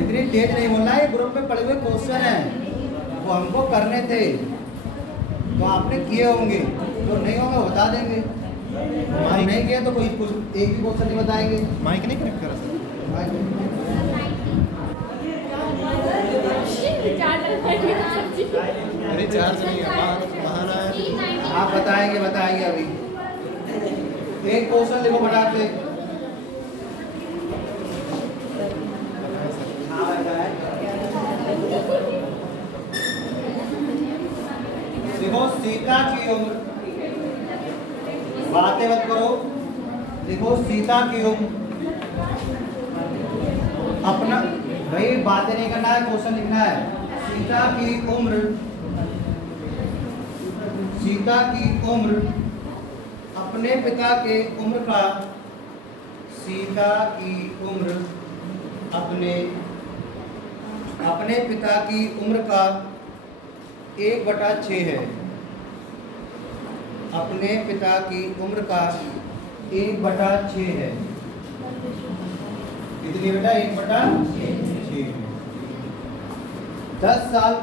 इतनी तेज नहीं बोलना है, ग्रुप में पड़े हुए क्वेश्चन हैं वो हमको करने थे, तो आपने किए होंगे, जो नहीं होंगे बता देंगे। हम नहीं किए तो कोई कुछ एक भी क्वेश्चन नहीं बताएंगे। माइक नहीं कनेक्ट करा सर? रिचार्ज नहीं है, बहाना है। आप बताएंगे अभी। एक क्वेश्चन लिखो फटाक से। देखो सीता की उम्र, बातें मत करो। देखो सीता की उम्र, अपना भाई बातें नहीं करना है, क्वेश्चन लिखना है। सीता की उम्र अपने पिता के उम्र का, सीता की उम्र अपने पिता की उम्र का 1/6 है। अपने पिता की उम्र का 1/6 है। कितनी बेटा? 1/6। 10 साल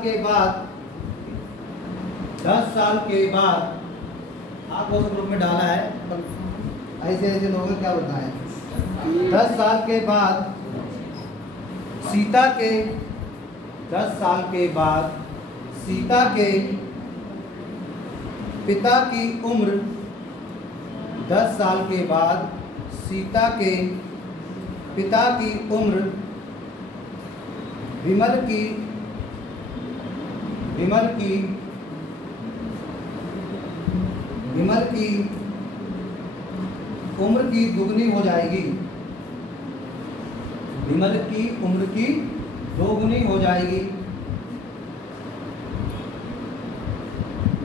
के बाद आपको उस ग्रुप में डाला है, ऐसे लोग क्या बताएं। 10 साल के बाद सीता के पिता की उम्र, 10 साल के बाद सीता के पिता की उम्र विमल की उम्र की दुगनी हो जाएगी। विमल की उम्र की दोगुनी हो जाएगी।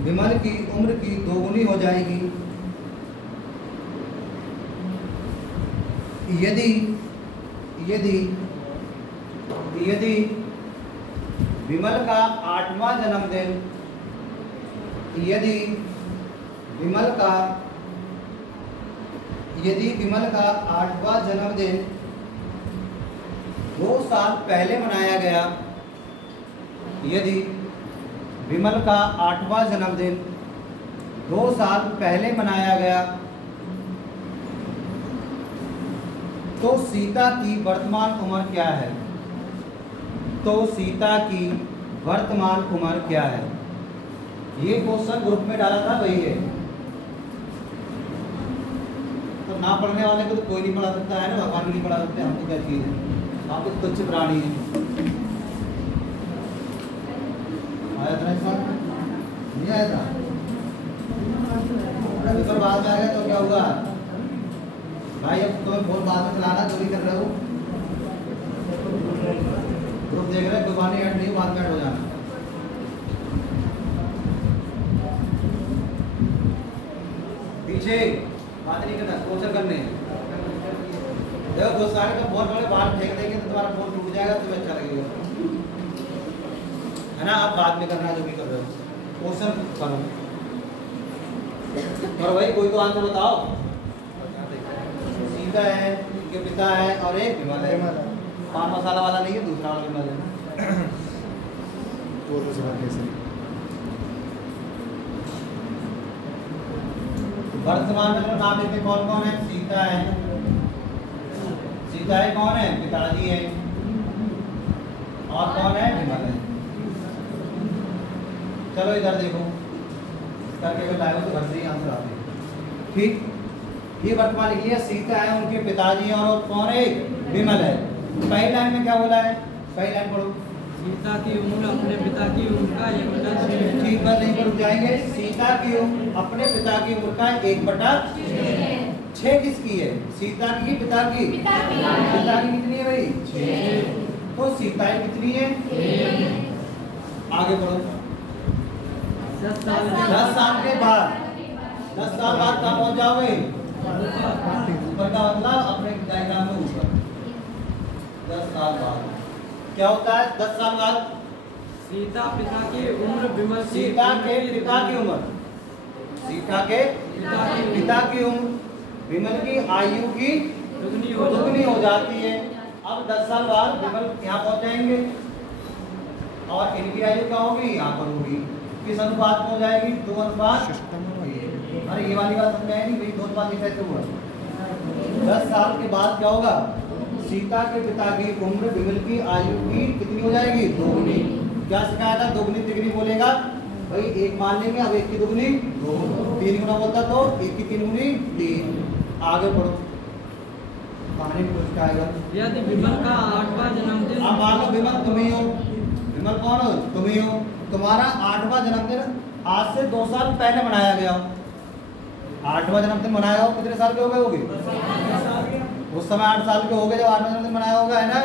विमल की उम्र की दोगुनी हो जाएगी यदि विमल का 8वां जन्मदिन, यदि विमल का 8वां जन्मदिन 2 साल पहले मनाया गया, यदि विमल का 8वां जन्मदिन 2 साल पहले मनाया गया, तो सीता की वर्तमान उम्र क्या है? ये क्वेश्चन ग्रुप में डाला था, वही है। तो ना पढ़ने वाले को तो कोई नहीं पढ़ा सकता है ना, भगवान भी नहीं पढ़ा सकते। हम तो क्या चीज़ है, आप तो तुच्छ प्राणी हैं। आया था इस बार? नहीं आया था? अगर बाद में आ गया तो क्या होगा भाई? अब तुम्हें फोन बाद में चलाना, चोरी कर रहे हो, ग्रुप देख रहे, दुकानें ऐड नहीं, बाद में ऐड हो जाना। पीछे बात नहीं करना, क्वेश्चन करने। देखो दोस्त सारे का बहुत बड़े बाहर फेंक देंगे तो तुम्हारा फोन टूट जाएगा, तुम्हें अच्छा लगेगा, है ना? आप बाद में करना जो भी कर रहे हो, क्वेश्चन करो। और भाई कोई तो आंसर बताओ। सीता है, उनके पिता है, और एक विमल है। पान मसाला वाला नहीं है, दूसरा वाला विमल है। वर्तमान में तो नाम लिखते कौन कौन है? सीता है कौन है? पिताजी है। और कौन है? विमल है। चलो इधर देखो, करके अगर लाए हो तो घर से ही आंसर आते हैं। ठीक, ये वर्तमान लिख लिया। सीता है, उनके पिताजी हैं, और कौन है? विमल है। पहली लाइन में क्या बोला है? पहली लाइन पढ़ो। सीता की उम्र अपने पिता की उम्र का 1/6 है। ठीक, बस नहीं पर रुक जाएंगे। सीता की उम्र अपने पिता की उम्र का 1/6 किसकी है? सीता की, पिता की? पिता की कितनी है भाई? 6। तो सीता कितनी है? आगे बढ़ो। 10 साल के बाद, 10 साल बाद कहाँ पहुँच जाओगे? ऊपर का मतलब अपने डायग्राम में ऊपर। 10 साल बाद क्या होता है? 10 साल बाद सीता पिता की उम्र विमल सीता के पिता की उम्र, सीता के पिता की उम्र विमल की आयु की दुगनी हो जाती है। अब अब 10 साल बाद विमल यहाँ पहुंच जाएंगे और इनकी आयु क्या होगी, यहाँ पर होगी। किस अनुपात में हो जाएगी, 2 अनुपात। अरे ये वाली बात समझ आएगी भाई, 2 अनुपात कैसे हुआ। 10 साल के बाद क्या होगा, सीता के पिता की उम्र विमल की आयु की कितनी हो जाएगी, 2 गुनी। क्या सिखाया था, 2 गुनी तिगुनी बोलेगा भाई, 1 मान लेंगे। अब 1 की 2 गुनी 2, 3 गुना बोलता तो 1 की 3 गुनी 3। आगे बढ़ो, कहानी में कुछ आएगा। यदि विमल का 8वां जन्मदिन, अब मान लो विमल तुम ही हो, विमल कौन हो, तुम ही हो। तुम्हारा 8वां जन्मदिन आज से 2 साल पहले मनाया गया। 8वां जन्मदिन मनाया हो, कितने साल के हो गए होगे, उस समय 8 साल के हो गए जब 8वां जन्मदिन मनाया होगा, है ना।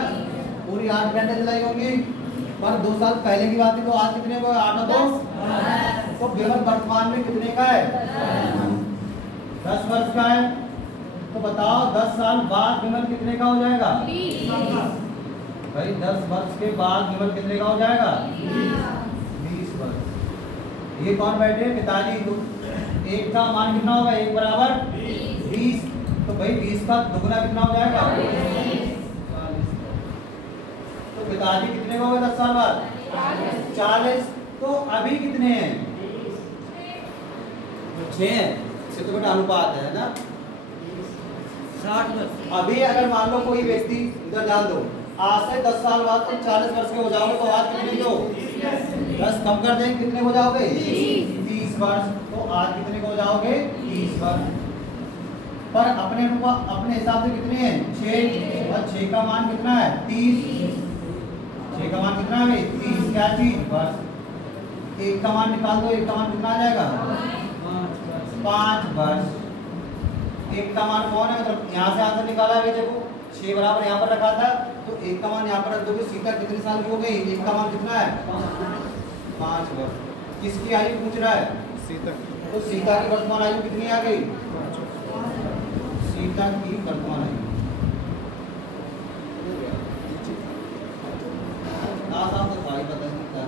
पूरी 8 घंटे जलाई होंगी, पर 2 साल पहले की बात है। तो आज कितने को 8 और 2, तो विमल वर्तमान में कितने का है, 10 वर्ष का है। तो बताओ 10 साल बाद विमल कितने का हो जाएगा, भाई 10 वर्ष के बाद विमल कितने का हो जाएगा, 20 वर्ष। ये कौन बैठे, पिताजी। तो 1 का मान कितना होगा, 1 बराबर 20। तो भाई 20 का दुगना कितना हो जाएगा, 40। तो पिताजी कितने का होगा 10 साल बाद, 40। तो अभी कितने हैं, 6 हैं। तो बेटा अनुपात है ना, 60 वर्ष। अभी अगर मान लो कोई व्यक्ति, इधर ध्यान दो, आज से 10 साल बाद तुम 40 वर्ष के हो जाओगे, तो आज कितने हो, 10 कम कर देंगे, कितने हो जाओगे, 30 वर्ष। तो आज कितने को हो जाओगे, 30 वर्ष। पर अपने हिसाब से कितने हैं, 6। और 6 का मान कितना है, 30। 6 का मान कितना है, 30 क्या चीज, वर्ष। 1 का मान निकाल दो, 1 का मान कितना आ जाएगा, 5 वर्ष। 1 का मान कौन है, मतलब यहाँ से आंसर निकाला है, देखो 6 बराबर यहाँ पर रखा था, तो 1 का मान यहाँ पर रख दोगे। सीता कितने साल की हो गई, 1 का मान कितना है, 5 वर्ष। किसकी आयु पूछ रहा है, सीता। तो सीता की वर्तमान आयु कितनी आ गई, सीता की वर्तमान आयु साफ तो भाई पता नहीं क्या।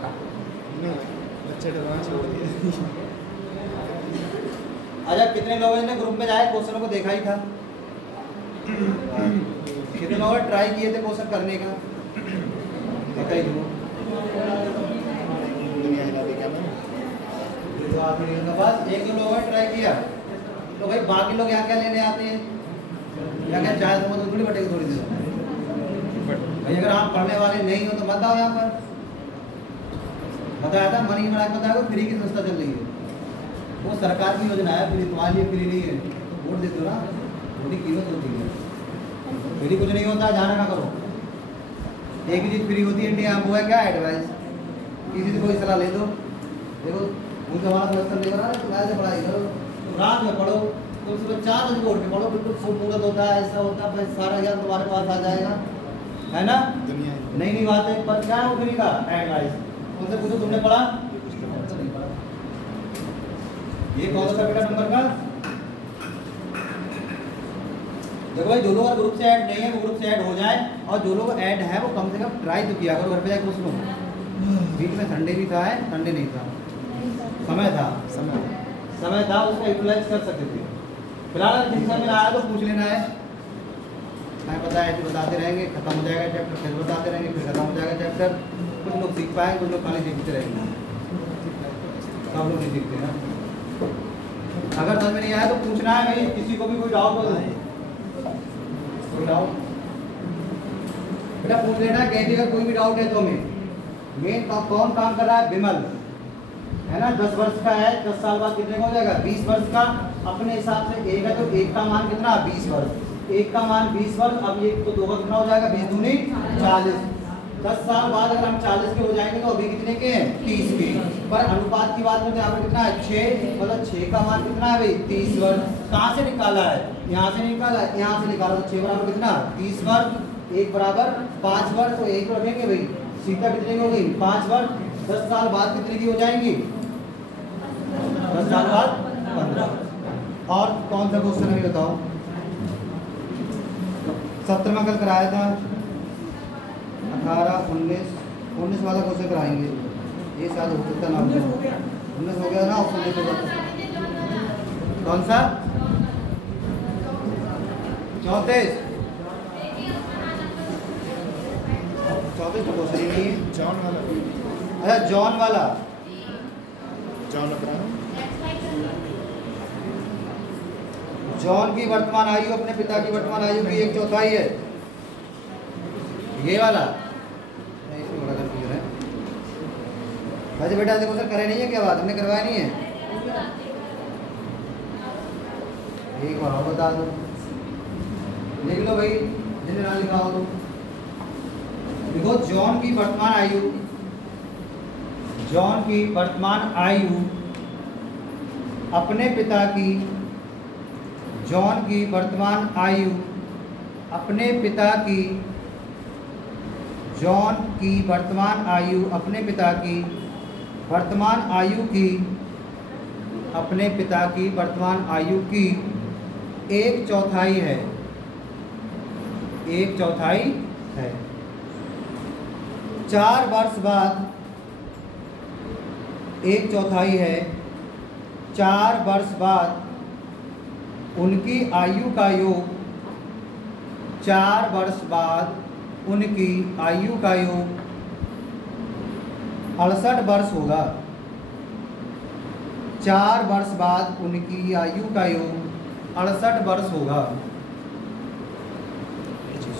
बच्चे डरवाना छोड़ दिया। अच्छा कितने लोगों ने ग्रुप में जाए, क्वेश्चनों को देखा ही था, कितने लोगों ने ट्राई किए थे क्वेश्चन करने का, देखा ही था। दुनिया हिला दी क्या मैंने? तो आप बस 1-2 लोगों ने ट्राई किया, तो भाई बाकी लोग यहाँ क्या लेने आते हैं, या क्या चाय समझ थोड़ी बटेगी थोड़ी देर। भाई अगर आप पढ़ने वाले नहीं हो तो मत आओ यहाँ पर। बताया था मनी की मजाक बताया, फ्री की संस्था चल रही है, वो सरकार की योजना है, फ्री तुम्हारे लिए फ्री नहीं है। तो वोट देते हो ना, वोट की कीमत होती है, फ्री कुछ नहीं होता, जाना ना करो। एक ही चीज़ फ्री होती है इंडिया, वो है क्या, एडवाइस। किसी से कोई सलाह ले दो, देखो उनसे हमारा सेमेस्टर लेकर आ रहे तो ऐसे पढ़ाई करो, तो रात में पढ़ो, तो सुबह 4 बजे उठ के पढ़ो, बिल्कुल मुहूर्त होता है, ऐसा होता है, भाई सारा ज्ञान तुम्हारे पास आ जाएगा, है ना। दुनिया नई नई बातें, पर क्या है वो फ्री का एडवाइस, उनसे पूछो तुमने पढ़ा, ये कौन सा बेटा नंबर का। देखो भाई जो लोग ग्रुप से ऐड नहीं है वो ग्रुप से ऐड हो जाए, और जो लोग ऐड है वो कम से कम ट्राई तो किया करो, घर पे जाके पूछ लो। बीच में संडे भी था, संडे नहीं था, समय था, समय था, उसका यूटिलाइज कर सकते थे। फिलहाल जिस समय आया तो पूछ लेना है, हमें पता है, बताते रहेंगे, खत्म हो जाएगा चैप्टर, फिर बताते रहेंगे, फिर खत्म हो जाएगा चैप्टर। कुछ लोग सीख पाएंगे, कुछ लोग खाली सीखते रहेंगे, सब लोग नहीं सीखते ना। अगर समझ में नहीं आया तो पूछना है, भाई किसी को भी कोई डाउट हो तो कोई डाउट बेटा पूछ लेना, कहीं अगर कोई भी डाउट है तो हमें। मेन कौन काम कर रहा है, विमल, है ना, 10 वर्ष का है, 10 साल बाद कितने का हो जाएगा, 20 वर्ष का। अपने हिसाब से 1 है तो 1 का मान कितना, 20 वर्ष। 1 का मान 20 वर्ष, अब ये तो 2 का कितना हो जाएगा, 20 दूनी 40। 10 साल बाद अगर हम 40 के हो जाएंगे तो अभी कितने के हैं, 30 के। पर अनुपात की बात में तो यहाँ पर कितना है, 6, मतलब 6 का मान कितना है भाई, 30 वर्ष। कहाँ से निकाला है, यहाँ से निकाला है, यहाँ से निकाला, तो 6 बराबर कितना, 30 वर्ष, 1 बराबर 5 वर्ष, तो 1 रखेंगे भाई। सीता कितने की हो गई, 5 वर्ष। 10 साल बाद कितने की हो जाएंगी, 10 साल बाद 15। और कौन सा क्वेश्चन है बताओ, 17 में कल कराया था, 18, 19 वाला क्वेश्चन कराएंगे। ये साल हो सकता ना, 19 हो गया ना, ऑप्शन देखो कौन सा, 34। ऑफिस तो बहुत सही नहीं है। जॉन वाला अच्छा जॉन वाला, जॉन अब्राहम जॉन की वर्तमान आयु अपने पिता की वर्तमान आयु की 1/4 है। ये वाला नहीं, इसमें बड़ा कंफ्यूजन है। वैसे बेटा देखो सर, करे नहीं है क्या बात, हमने करवाया नहीं है। एक बार और बता दो, लिख लो भाई, जिन्हें ना लिखा हो तो देखो। जॉन की वर्तमान आयु, जॉन की वर्तमान आयु अपने पिता की, जॉन की वर्तमान आयु अपने पिता की, जॉन की वर्तमान आयु अपने पिता की वर्तमान आयु की, अपने पिता की वर्तमान आयु की 1/4 है। 1/4 है। 4 वर्ष बाद 1/4 है। 4 वर्ष बाद उनकी आयु का योग, 4 वर्ष बाद उनकी आयु का योग 68 वर्ष होगा। 4 वर्ष बाद उनकी आयु का योग 68 वर्ष होगा।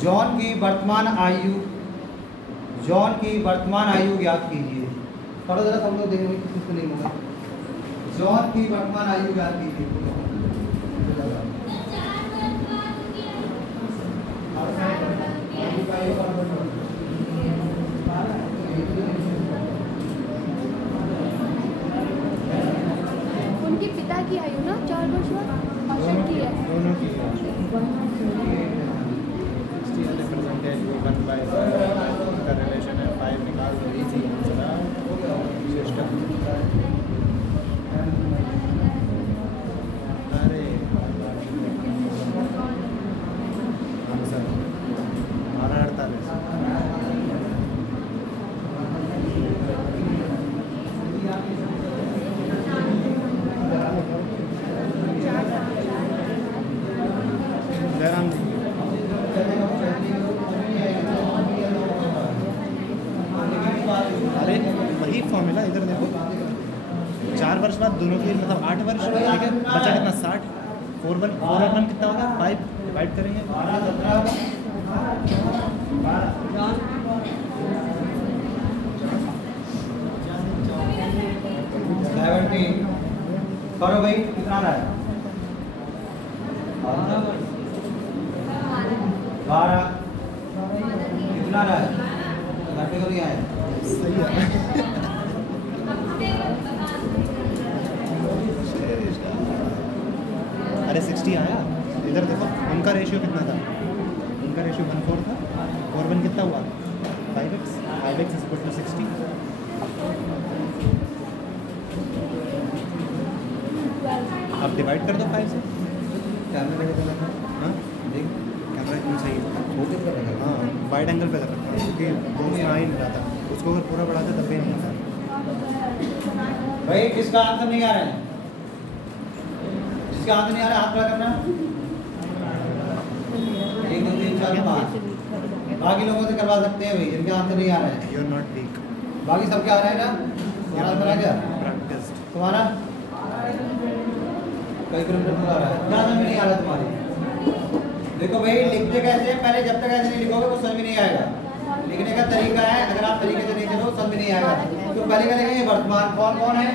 जॉन की वर्तमान आयु, जॉन की वर्तमान आयु ज्ञात कीजिए। पढ़ो जरा, सब लोग देखो किसको नहीं होगा। जॉन की वर्तमान आयु ज्ञात कीजिए। उनके पिता की आयु ना 4 वर्ष बाद औसत की है। दोनों की 60 वाले परसेंटेज वो 1/5 का रिलेशन है। 5 निकाल दो, इजी सिस्टम। अरे आंसर 12/48। जयराम जी, अरे वही फॉर्मूला इधर देखो। 4 वर्ष बाद दोनों के मतलब 8 वर्ष, ठीक है। बचा कितना 60। 4 और 1 कितना होगा 5, डिवाइड करेंगे। करो भाई, कितना रहा है? 12। कितना रहा है? घंटे को नहीं आया। सही है। अरे 60 आया। इधर देखो उनका रेशियो कितना था। उनका रेशियो 1/4 था। 4 1 कितना हुआ 5x। 5x is equal to 60। अब डिवाइड कर दो 5 से। कैमरे लगे तो हाँ देख, कैमरा एकदम सही है। छोटे पर लगा। हाँ वाइड एंगल पे कर रखा है क्योंकि दोनों आ ही नहीं रहा था। उसको अगर पूरा बढ़ाते तब भी नहीं आता। भाई किसका आंसर नहीं आ रहा है? जिसका आंसर नहीं आ रहा है हाथ खड़ा करना। 1 2 3 4 5। बाकी लोगों से करवा सकते हैं भाई, जिनके आंसर नहीं आ रहा है। You are not weak. बाकी सबके आ रहा है ना? तुम्हारा आंसर आ गया? प्रैक्टिस्ड। तुम्हारा कई किलोमीटर दूर आ रहा है, क्या समझ में नहीं आ रहा है तुम्हारी? देखो भाई, लिखते कैसे हैं? पहले जब तक ऐसे नहीं लिखोगे तो समझ में नहीं आएगा। लिखने का तरीका है, अगर आप तरीके से नहीं चलो समझ में नहीं आएगा। तो पहले क्या लिखेंगे? वर्तमान। कौन कौन है?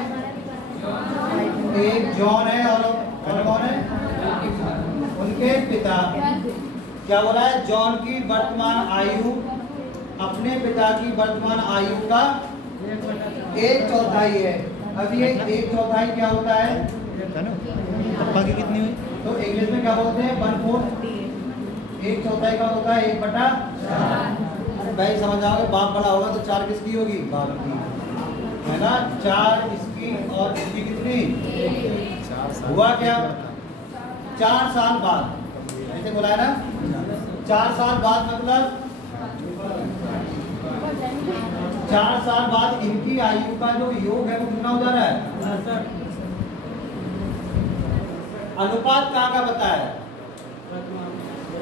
एक जॉन है और कौन है? उनके पिता। क्या बोला है? जॉन की वर्तमान आयु अपने पिता की वर्तमान आयु का 1/4 है। अब ये 1/4 क्या होता है? है ना? पापा की कितनी हुई? तो इंग्लिश में क्या बोलते हैं? 1/4। 1/4 का होता है 1/4। भाई समझ आओगे, बाप बड़ा होगा तो 4 किसकी होगी? बाप की, है ना? 4 इसकी और इसकी कितनी? 4 साल। हुआ क्या? 4 साल बाद, ऐसे बोला है ना? 4 साल बाद मतलब 4 साल बाद इनकी आयु का जो योग है वो कितना हो जा रहा है? अनुपात कहाँ का बताया?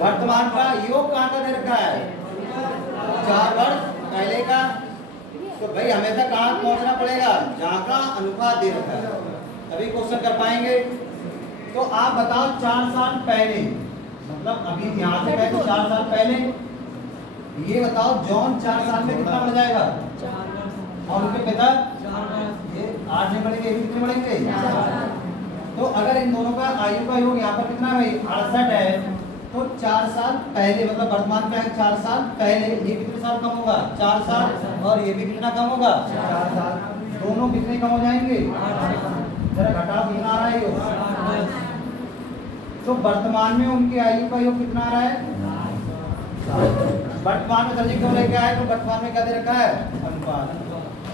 वर्तमान का योग कहाँ का दे रखा है? 4 वर्ष पहले तो भाई हमेशा कहाँ पहुंचना पड़ेगा, जहाँ का अनुपात दे रखा है, तभी क्वेश्चन कर पाएंगे। तो आप बताओ 4 साल पहले, मतलब अभी यहाँ से पहले 4 साल पहले, ये बताओ जॉन 4 साल में कितना बढ़ जाएगा, और उनके पिता ये 8 नहीं बढ़ेंगे, ये भी कितने बढ़ेंगे। तो अगर इन दोनों का आयु का योग यहाँ पर कितना है भाई 68 है, तो 4 साल पहले मतलब वर्तमान में 4 साल पहले ये कितने साल कम होगा, 4 साल, और ये भी कितना कम होगा 4 साल, दोनों कितने कम हो जाएंगे। जरा घटाओ कितना आ रहा है योग, तो वर्तमान में उनकी आयु का योग कितना आ रहा है, वर्तमान में दर्जे क्यों लेके आए, तो वर्तमान में क्या दे रखा है अनुपात,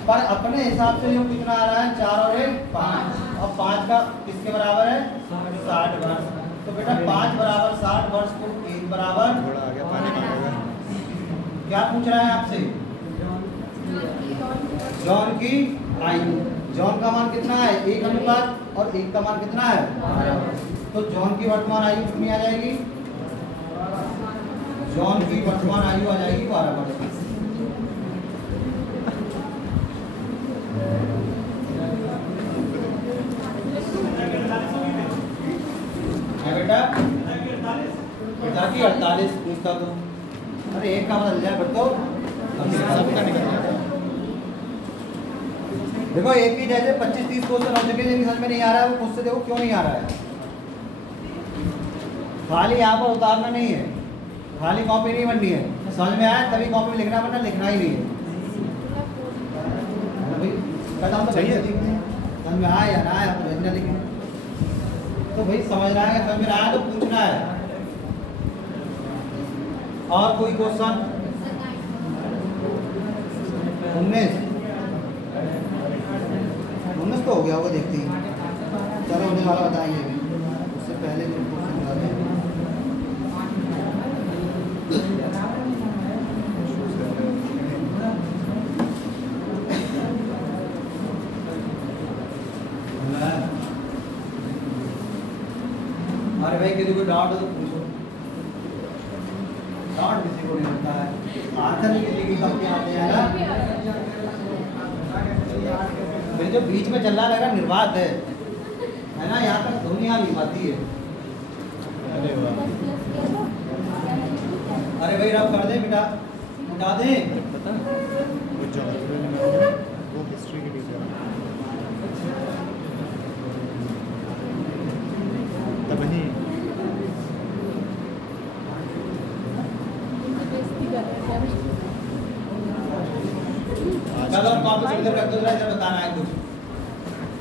पर अपने हिसाब से योग कितना आ रहा है 4 और 1 5, और 5 का किसके बराबर है 60 वर्ष। तो बेटा 5 बराबर 60 वर्ष को 1 बराबर थोड़ा आ गया, पानी मांगेगा। क्या पूछ रहा है आपसे, जॉन की आयु, जॉन का मान कितना है 1 अनुपात और 1 का मान कितना है 12, तो जॉन की वर्तमान आयु कितनी आ जाएगी, जॉन की वर्तमान आयु आ जाएगी 12 वर्ष। बेटा पिता की 48 पूछता तो, अरे एक का बदल जाए तो सबका निकल गया। देखो एक ही जैसे 25-30 क्वेश्चन हो चुके जिनकी समझ में नहीं आ रहा है, वो मुझसे देखो क्यों नहीं आ रहा है। खाली यहाँ पर उतारना नहीं है, खाली कॉपी नहीं बननी है, समझ में आया तभी कॉपी में लिखना, वरना लिखना ही नहीं है। कदम तो चाहिए समझ में आया या ना आया तो भेजना, लिखें तो भाई समझ रहा है, समझ में आया तो पूछना है। और कोई क्वेश्चन 19 तो हो गया होगा, देखते हैं। चलो होने वाला बताएंगे अभी, उससे पहले जो क्वेश्चन बता दें। अरे भाई किसी को डाउट हो तो पूछो, डाउट किसी को नहीं होता है, आंसर नहीं किसी की कम आते हैं ना। मेरे जो बीच में चल रहा लग रहा निर्वात है ना, यहाँ तक दुनिया भी आती है। अरे वाह, अरे भाई रब कर दे बेटा, उठा दे। पता वो ज्योग्राफी में वो हिस्ट्री की टीचर तब ही चलो कॉपी से इधर रख दो, इधर बताना है कुछ।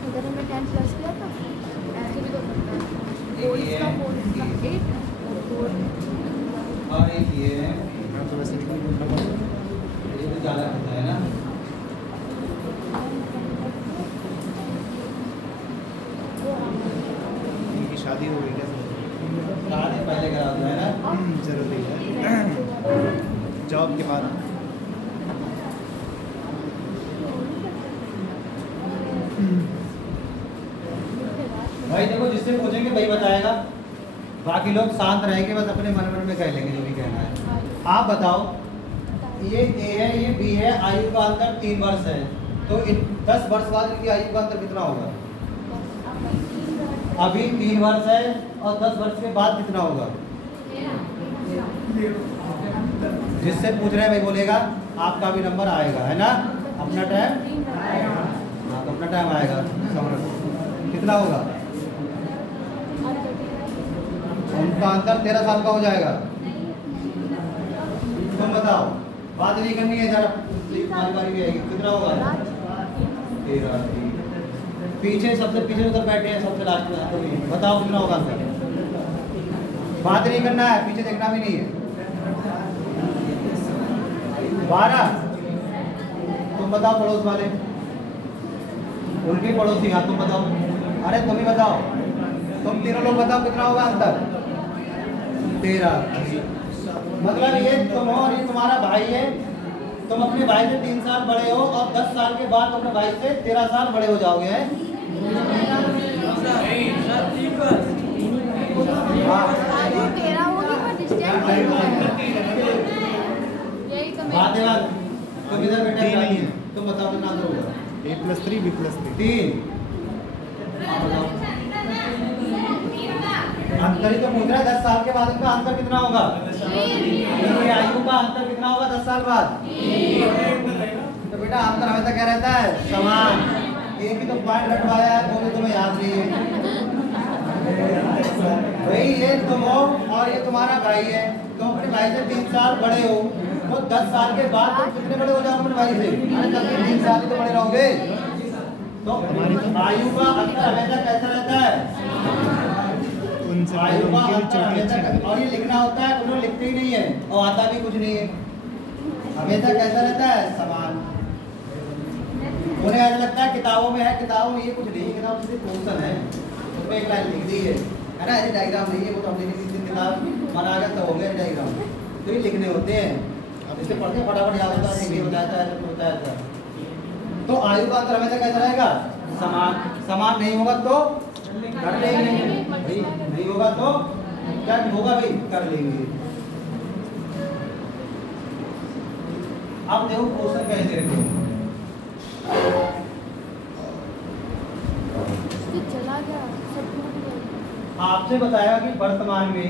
अगर हमें 10 प्लस किया था ऐसे भी तो सकता है, 4 इसका 4 इसका 8 और 4 और एक ये है, मैं तो वैसे निकल ये तो ज़्यादा होता है ना। इनकी शादी हो गई क्या, शादी पहले करा दो है ना। जरूरी है जॉब के बाद। भाई देखो जिससे पूछेंगे वही बताएगा, बाकी लोग शांत रहेंगे, बस अपने मन में कह लेंगे जो भी कहना है। आप बताओ, ये ए है ये बी है, आयु का अंतर 3 वर्ष है, तो 10 वर्ष बाद इनकी आयु का अंतर कितना होगा। अभी 3 वर्ष है और 10 वर्ष के बाद कितना होगा। जिससे पूछ रहे हैं भाई बोलेगा आपका भी नंबर आएगा, है ना। अपना टाइम, हाँ तो अपना टाइम आएगा, कितना होगा। उनका अंतर 13 साल का हो जाएगा। तुम बताओ, बात नहीं करनी है, जरा बारी भी आएगी, कितना होगा 13। पीछे सबसे पीछे उधर बैठे हैं, सबसे लास्ट में, तो बताओ कितना होगा अंतर। बात नहीं करना है, पीछे देखना भी नहीं है। 12। तुम बताओ पड़ोस वाले, उनके पड़ोसी, हाँ तुम बताओ। अरे तुम ही बताओ, तुम तीनों लोग बताओ कितना होगा अंतर। 13। मतलब ये तुम हो और ये तुम्हारा भाई है, तुम अपने भाई से 3 साल बड़े हो और 10 साल के बाद अपने भाई से 13 साल बड़े हो जाओगे, हैं? आयु 13 होगी पर डिस्टेंस यही तो बात तुम इधर बैठे नहीं है, तुम बताओ कितना अंतर होगा? a+3 b+3 3। अंतर ही तो पूछ रहा है 10 साल के बाद इनका अंतर कितना होगा? ये आयु का अंतर कितना होगा 10 साल बाद? तो बेटा अंतर हमेशा क्या रहता है? समान। एक ही तो पॉइंट रखवाया है, वो भी तुम्हें याद नहीं है। भाई ये तुम हो और ये तुम्हारा भाई है, तुम अपने भाई से 3 साल बड़े हो, तो 10 साल के बाद तुम कितने बड़े हो जाओगे अपने भाई से? अरे तब भी 3 साल ही तो बड़े रहोगे। तो आयु का अंतर हमेशा कैसा रहता है? उनसे आयु का उनकी अंतर चोटी हमेशा, अच्छी लगती और ये लिखना होता है, तुम लिखते ही नहीं है और आता भी कुछ नहीं है। हमेशा कैसा रहता है? समान। उन्हें ऐसा लगता है किताबों में है, किताबों में ये कुछ नहीं, किताब सिर्फ क्वेश्चन है, उसमें एक लाइन लिख दी है ना, ऐसे डायग्राम नहीं है, वो तो हमने किसी दिन किताब बना कर तो हो गया डायग्राम, तो ये लिखने होते हैं। अब इससे पढ़ते फटाफट याद होता है, ये बताया है, तो बताया था। तो आयु का अंतर हमेशा कैसा रहेगा? समान। समान नहीं होगा तो कर लेंगे भाई, नहीं होगा तो क्या होगा भाई? कर लेंगे। अब देखो क्वेश्चन कैसे रखे, चला गया सब टूट गया। आपसे बताया कि वर्तमान में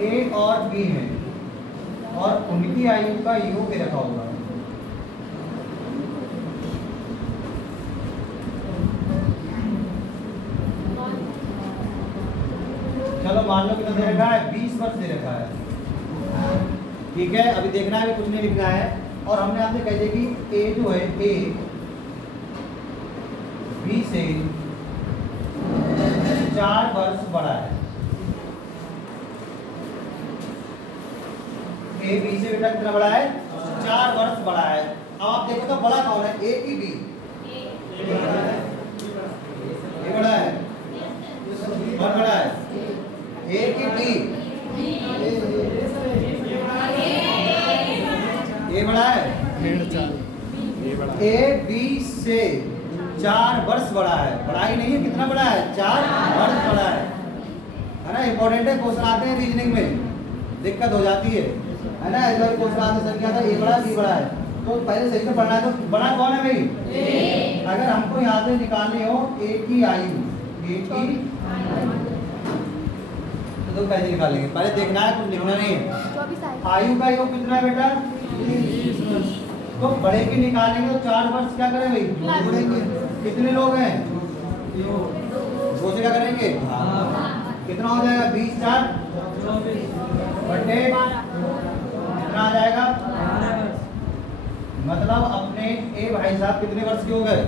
ए और बी है और उनकी आयु का योग रखा होगा। चलो मान लो कितना दे रखा है? 20 वर्ष दे रखा है। ठीक है, अभी देखना है, कुछ नहीं लिखना है। और हमने आपसे कह दिया कि ए जो है, ए बी से 4 वर्ष बड़ा है। ए बी से बेटा कितना बड़ा है? 4 वर्ष बड़ा है। अब आप देखो तो बड़ा कौन है, ए की बी? ये बड़ा है, बहुत बड़ा है। ए की बी? ए बड़ा है, 1.5 ये बड़ा ए बी से 4 वर्ष बड़ा है। बड़ा ही नहीं है, कितना बड़ा है? 4 वर्ष बड़ा है ना। इंपॉर्टेंट है, क्वेश्चन आते हैं रीजनिंग में, दिक्कत हो जाती है ना। इस बार क्वेश्चन आते संख्या था, ए बड़ा बी बड़ा है, तो पहले सही से पढ़ना है। तो बड़ा कौन है भाई? अगर हमको यहाँ से निकालनी हो ए की आयु, ए की तो कैसे निकालेंगे? पहले देखना है, कुछ लिखना नहीं है। 24 आयु का योग कितना है बेटा? 20 वर्ष। तो बड़े की निकालेंगे तो 4 वर्ष क्या करें भाई? जोड़ेंगे। कितने लोग हैं? 2 से क्या करेंगे? कितना हो जाएगा? 20 4 बटे कितना आ जाएगा? मतलब अपने ए भाई साहब कितने वर्ष के हो गए?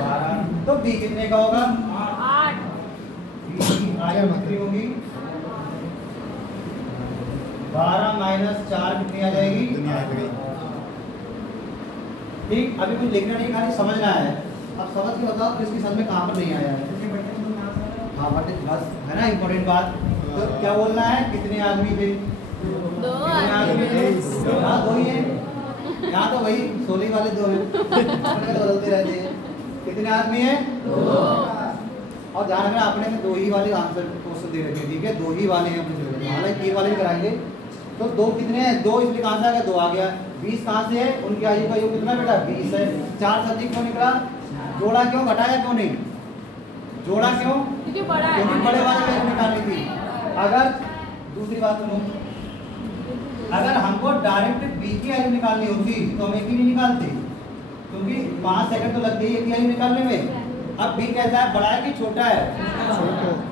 12। तो बी कितने का होगा? 8। आयु कितनी होगी? 12 माइनस 4 कितनी आ जाएगी? दुनिया आ गई। ठीक, अभी कुछ लिखना नहीं, खाली समझना है। अब समझ के बताओ किसकी समझ में कहाँ पर नहीं आया है। हाँ बटे बस है ना, इम्पोर्टेंट बात। तो क्या बोलना है? कितने आदमी थे? 2 कितने आदमी थे? हाँ 2 ही है। यहाँ तो वही सोली वाले 2 हैं, बदलते रहते हैं। कितने आदमी है? 2। और ध्यान रखना, अपने में 2 ही वाले आंसर क्वेश्चन दे रखे हैं, ठीक है? 2 ही वाले हैं अपने, हालांकि 3 वाले भी कराएंगे। तो 2 कितने हैं? 2, इसलिए कहाँ से आ गया? 2 आ गया। 20 कहाँ से है? उनकी आयु का योग कितना बेटा? 20 है। 4 सब्जी क्यों निकला? जोड़ा क्यों, घटाया क्यों नहीं? जोड़ा क्यों? क्योंकि बड़ा है। क्योंकि बड़े वाले में निकालनी थी। अगर दूसरी बात सुनो, अगर हमको डायरेक्ट बी की आयु निकालनी होती तो हम एक ही नहीं निकालते, क्योंकि 5 सेकंड तो लगते ही एक ही आयु निकालने में। अब बी कैसा है? बड़ा है कि छोटा है?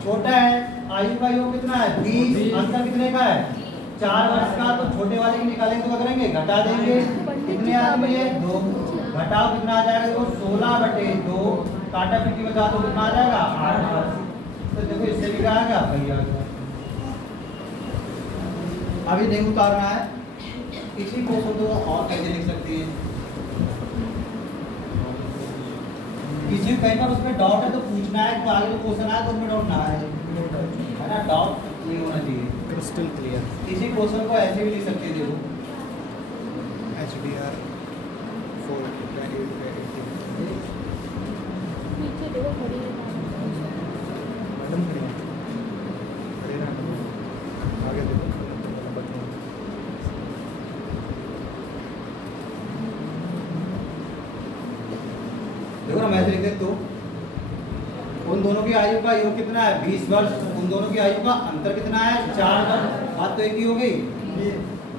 छोटा है। आयु का योग कितना है? 20। अंतर कितने का है? 4 वर्ष का। तो छोटे वाले की निकालेंगे तो क्या करेंगे? घटा देंगे। कितने आदमी है? 2। घटाओ कितना आ जाएगा? देखो 16 बटे 2, काटा पीटी बचा दो, कितना आ जाएगा? 8 वर्ष। तो देखो इससे भी क्या आ गया? वही आ गया। अभी नहीं उतारना है, इसी क्वेश्चन को और कैसे लिख सकती है? किसी कहीं पर उसमें डाउट है तो पूछना है, तो आगे जो क्वेश्चन आया तो उसमें डाउट ना आए, है ना? डाउट नहीं होना चाहिए। Crystal clear. इसी क्वेश्चन को ऐसे भी लिख सकते हैं, देखो HBR 4 नीचे देखो खड़ी है। मैडम खड़ी हैं। खड़ी रहना। आगे देखो नंबर 3। अगर हम ऐसे लिख दें तो उन दोनों की आयु का योग कितना है 20 वर्ष, उन दोनों की आयु का अंतर कितना है 4 वर्ष। बात तो एक ही हो गई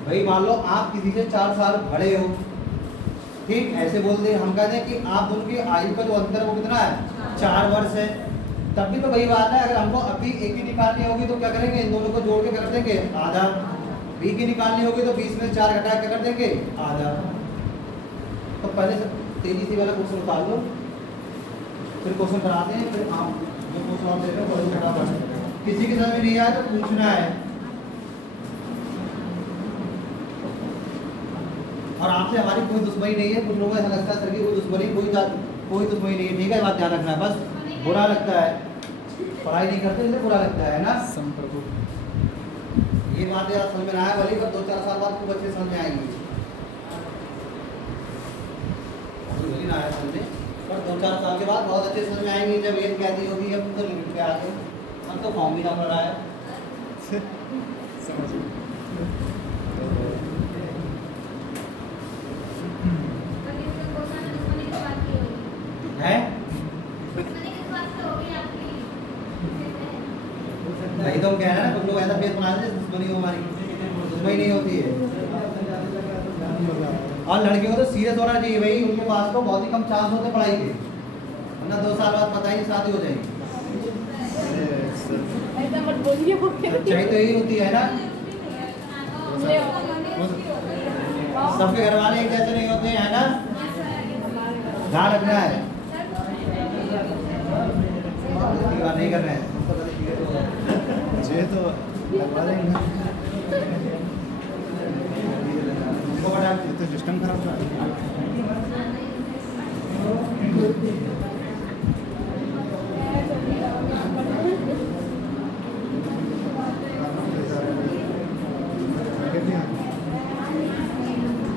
भाई। मान लो आप किसी से 4 साल बड़े हो, ठीक, ऐसे बोल दे, हम कहते हैं कि आप दोनों की आयु का जो अंतर है वो कितना है 4 वर्ष है। तब भी तो वही बात है, अगर हमको अभी एक ही निकालनी होगी तो क्या करेंगे, इन दोनों को जोड़ के क्या कर देंगे आधा। बी की निकालनी होगी तो 20 में 4 घटा के क्या कर देंगे आधा। तो पहले से तेजी से वाला क्वेश्चन उतार लो, फिर क्वेश्चन कराते हैं, फिर आप जो क्वेश्चन आप दे रहे हो वो फटाफट। किसी के समझ में नहीं आया तो पूछना है। और आपसे हमारी कोई दुश्मनी नहीं है। कुछ लोगों को ऐसा लगता है सर की कोई दुश्मनी कोई दुश्मनी नहीं है, ठीक है, बात ध्यान रखना है। बस बुरा लगता है, पढ़ाई नहीं करते इसलिए बुरा लगता है ना। संप्रभु ये बात यार समझ में आया वाली, पर 2-4 साल बाद खूब अच्छे समझ में आएंगी। अभी ना आया समझे, पर 2-4 साल के बाद बहुत अच्छे समझ में आएंगी। जब ये कह दी होगी अब तो लिमिट पे आ गए, हम तो फॉर्म भी ना भर रहा है। समझ है नहीं तो हम कह रहे हैं ना, कुछ लोग ऐसा फेस बना देते दुश्मनी हो, हमारी दुश्मनी नहीं होती है। और लड़कियों को तो सीरियस होना चाहिए भाई, उनके पास तो बहुत ही कम चांस होते पढ़ाई के, वरना 2 साल बाद पता ही शादी हो जाएगी। ऐसा मत बोलिए, सच्चाई तो यही होती है ना। सबके घर वाले एक जैसे नहीं होते हैं ना, ध्यान रखना है। नहीं कर रहे हैं ये तो लगवा देंगे, ये तो सिस्टम खराब है।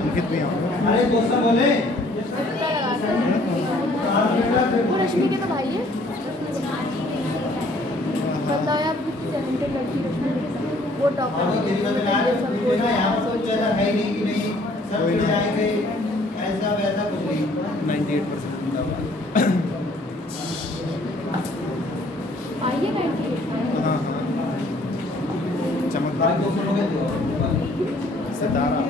अंकित भी अरे दोस्तों बोले वो रश्मि के तो भाई है, बताओ यार टैलेंटेड लड़की रश्मि के साथ, वो टॉपर है नहीं कि नहीं सब मिल जाएंगे, ऐसा वैसा कुछ नहीं। 98% आइए 98। हाँ हाँ, चमकदार सितारा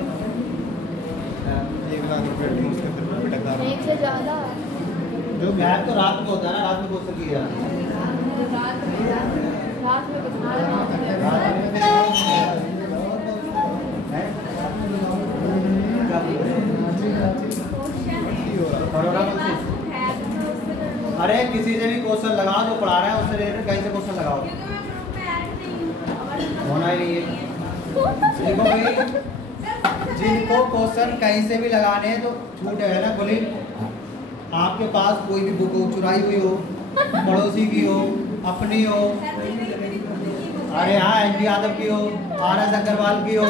1 लाख रुपये टीम उसके फिर बेटकदार एक से ज़्यादा जो गैप तो रात में होता है ना, रात में क्वेश्चन किया रात में कितना अरे किसी से भी क्वेश्चन लगाओ, जो पढ़ा रहा है उससे रिलेटेड कहीं से क्वेश्चन लगाओ, होना ही नहीं है। देखो भाई, जिनको क्वेश्चन कहीं से भी लगाने हैं तो छूट है ना। बोले आपके पास कोई भी बुक हो, चुराई हुई हो, पड़ोसी की हो, अपनी हो, अरे हाँ एन डी यादव की हो, आर.एस. अग्रवाल की हो,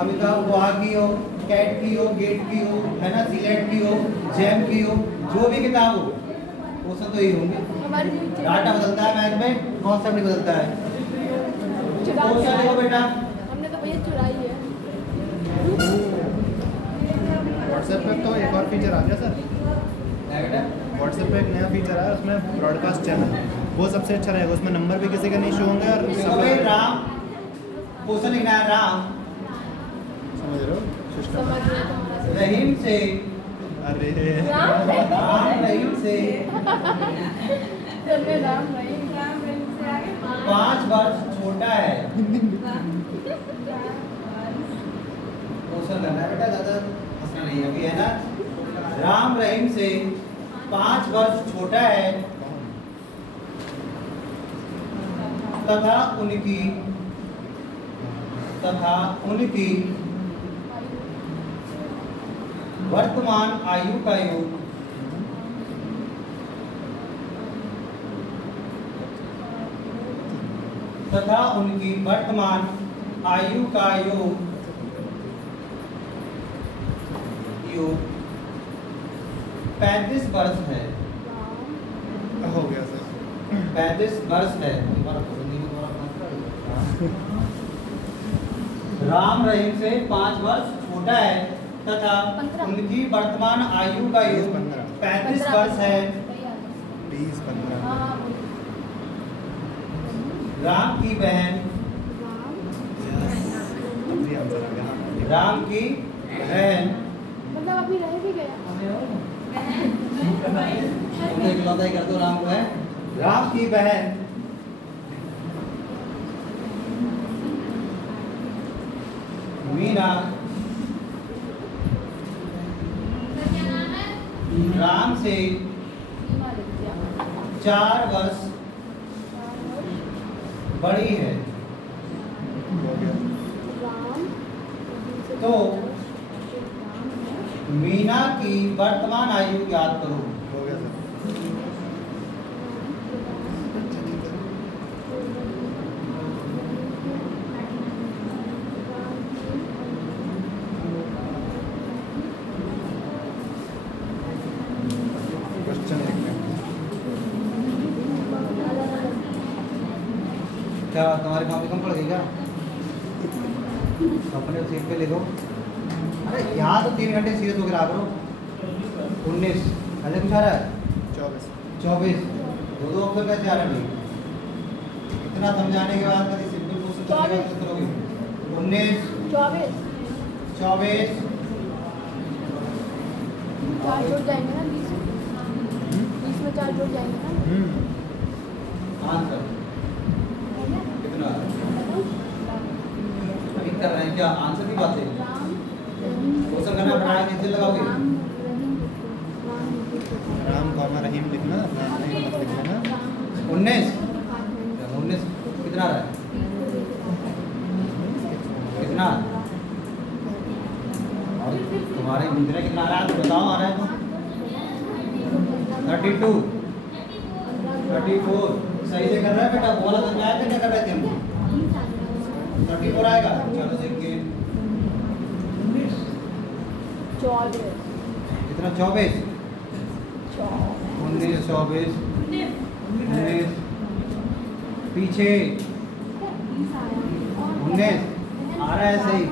अमिताभ गुहा की हो, कैट की हो, गेट की हो, है ना, सिलेट की हो, जैम की हो, जो भी किताब हो क्वेश्चन तो यही होंगे। डाटा बदलता है मैथ में, कॉन्सेप्ट नहीं बदलता है। क्वेश्चन देखो बेटा, हमने तो भैया चुराई है। व्हाट्सएप पे तो एक और फीचर आ गया सर, व्हाट्सएप पे एक नया फीचर आया, उसमें ब्रॉडकास्ट चैनल, वो सबसे अच्छा रहेगा। उसमें नंबर भी किसी का नहीं शो होंगे और सब राम क्वेश्चन लिखना है, राम समझ रहे हो सिस्टम। समझ रहे हो तुम्हारा रहीम से, अरे राम रहीम से चलने राम नहीं 5 वर्ष छोटा है। क्वेश्चन करना है बेटा, ज़्यादा हंसना नहीं है अभी, है ना। राम रहीम से 5 वर्ष छोटा है तथा उनकी वर्तमान आयु का योग तथा उनकी वर्तमान आयु का योग 35 वर्ष है। हो गया सर, 35 वर्ष है। राम रहीम से 5 वर्ष छोटा है तथा 15 उनकी वर्तमान आयु का योग 35 वर्ष है। 30 15 हाँ राम की बहन, अभी आंसर आ गया। हाँ राम की बहन, मतलब अभी रह भी गया। तुम इकलौता ही कर दो राम को है। राम की बहन मीना राम से 4 वर्ष बड़ी है, हो गया। तो मीना की वर्तमान आयु याद करो। हो गया सर। क्वेश्चन देखते हैं। क्या तुम्हारी कॉपी कम पड़ गई क्या? अपने सीट पे लिखो। अरे यहाँ तो 3 घंटे सीरियस होकर आ करो। 19 ऐसे कुछ आ रहा है? 24 24 दो अक्षर कैसे आ रहे हैं? इतना समझाने के बाद कभी सिंपल क्वेश्चन करोगे? 19 24 24 4 जुड़ जाएंगे ना 20 में 4 जुड़ जाएंगे ना। आंसर है ना? कितना अभी कर रहे हैं क्या? आंसर की बात है। क्वेश्चन करना बनाया कैसे लगाओगे? राम कॉमा रहीम लिखना, राम रहीम मत लिखना। 19 कितना आ रहा है? कितना? और तुम्हारे मित्र कितना आ रहा है तो बताओ। आ रहा है तो 32 34 सही से कर रहा है बेटा। बोला तो क्या क्या कर रहे थे हम? 34 आएगा। चलो देखिए 24 कितना? 24 19 24 19 पीछे 19 आ रहा है सही।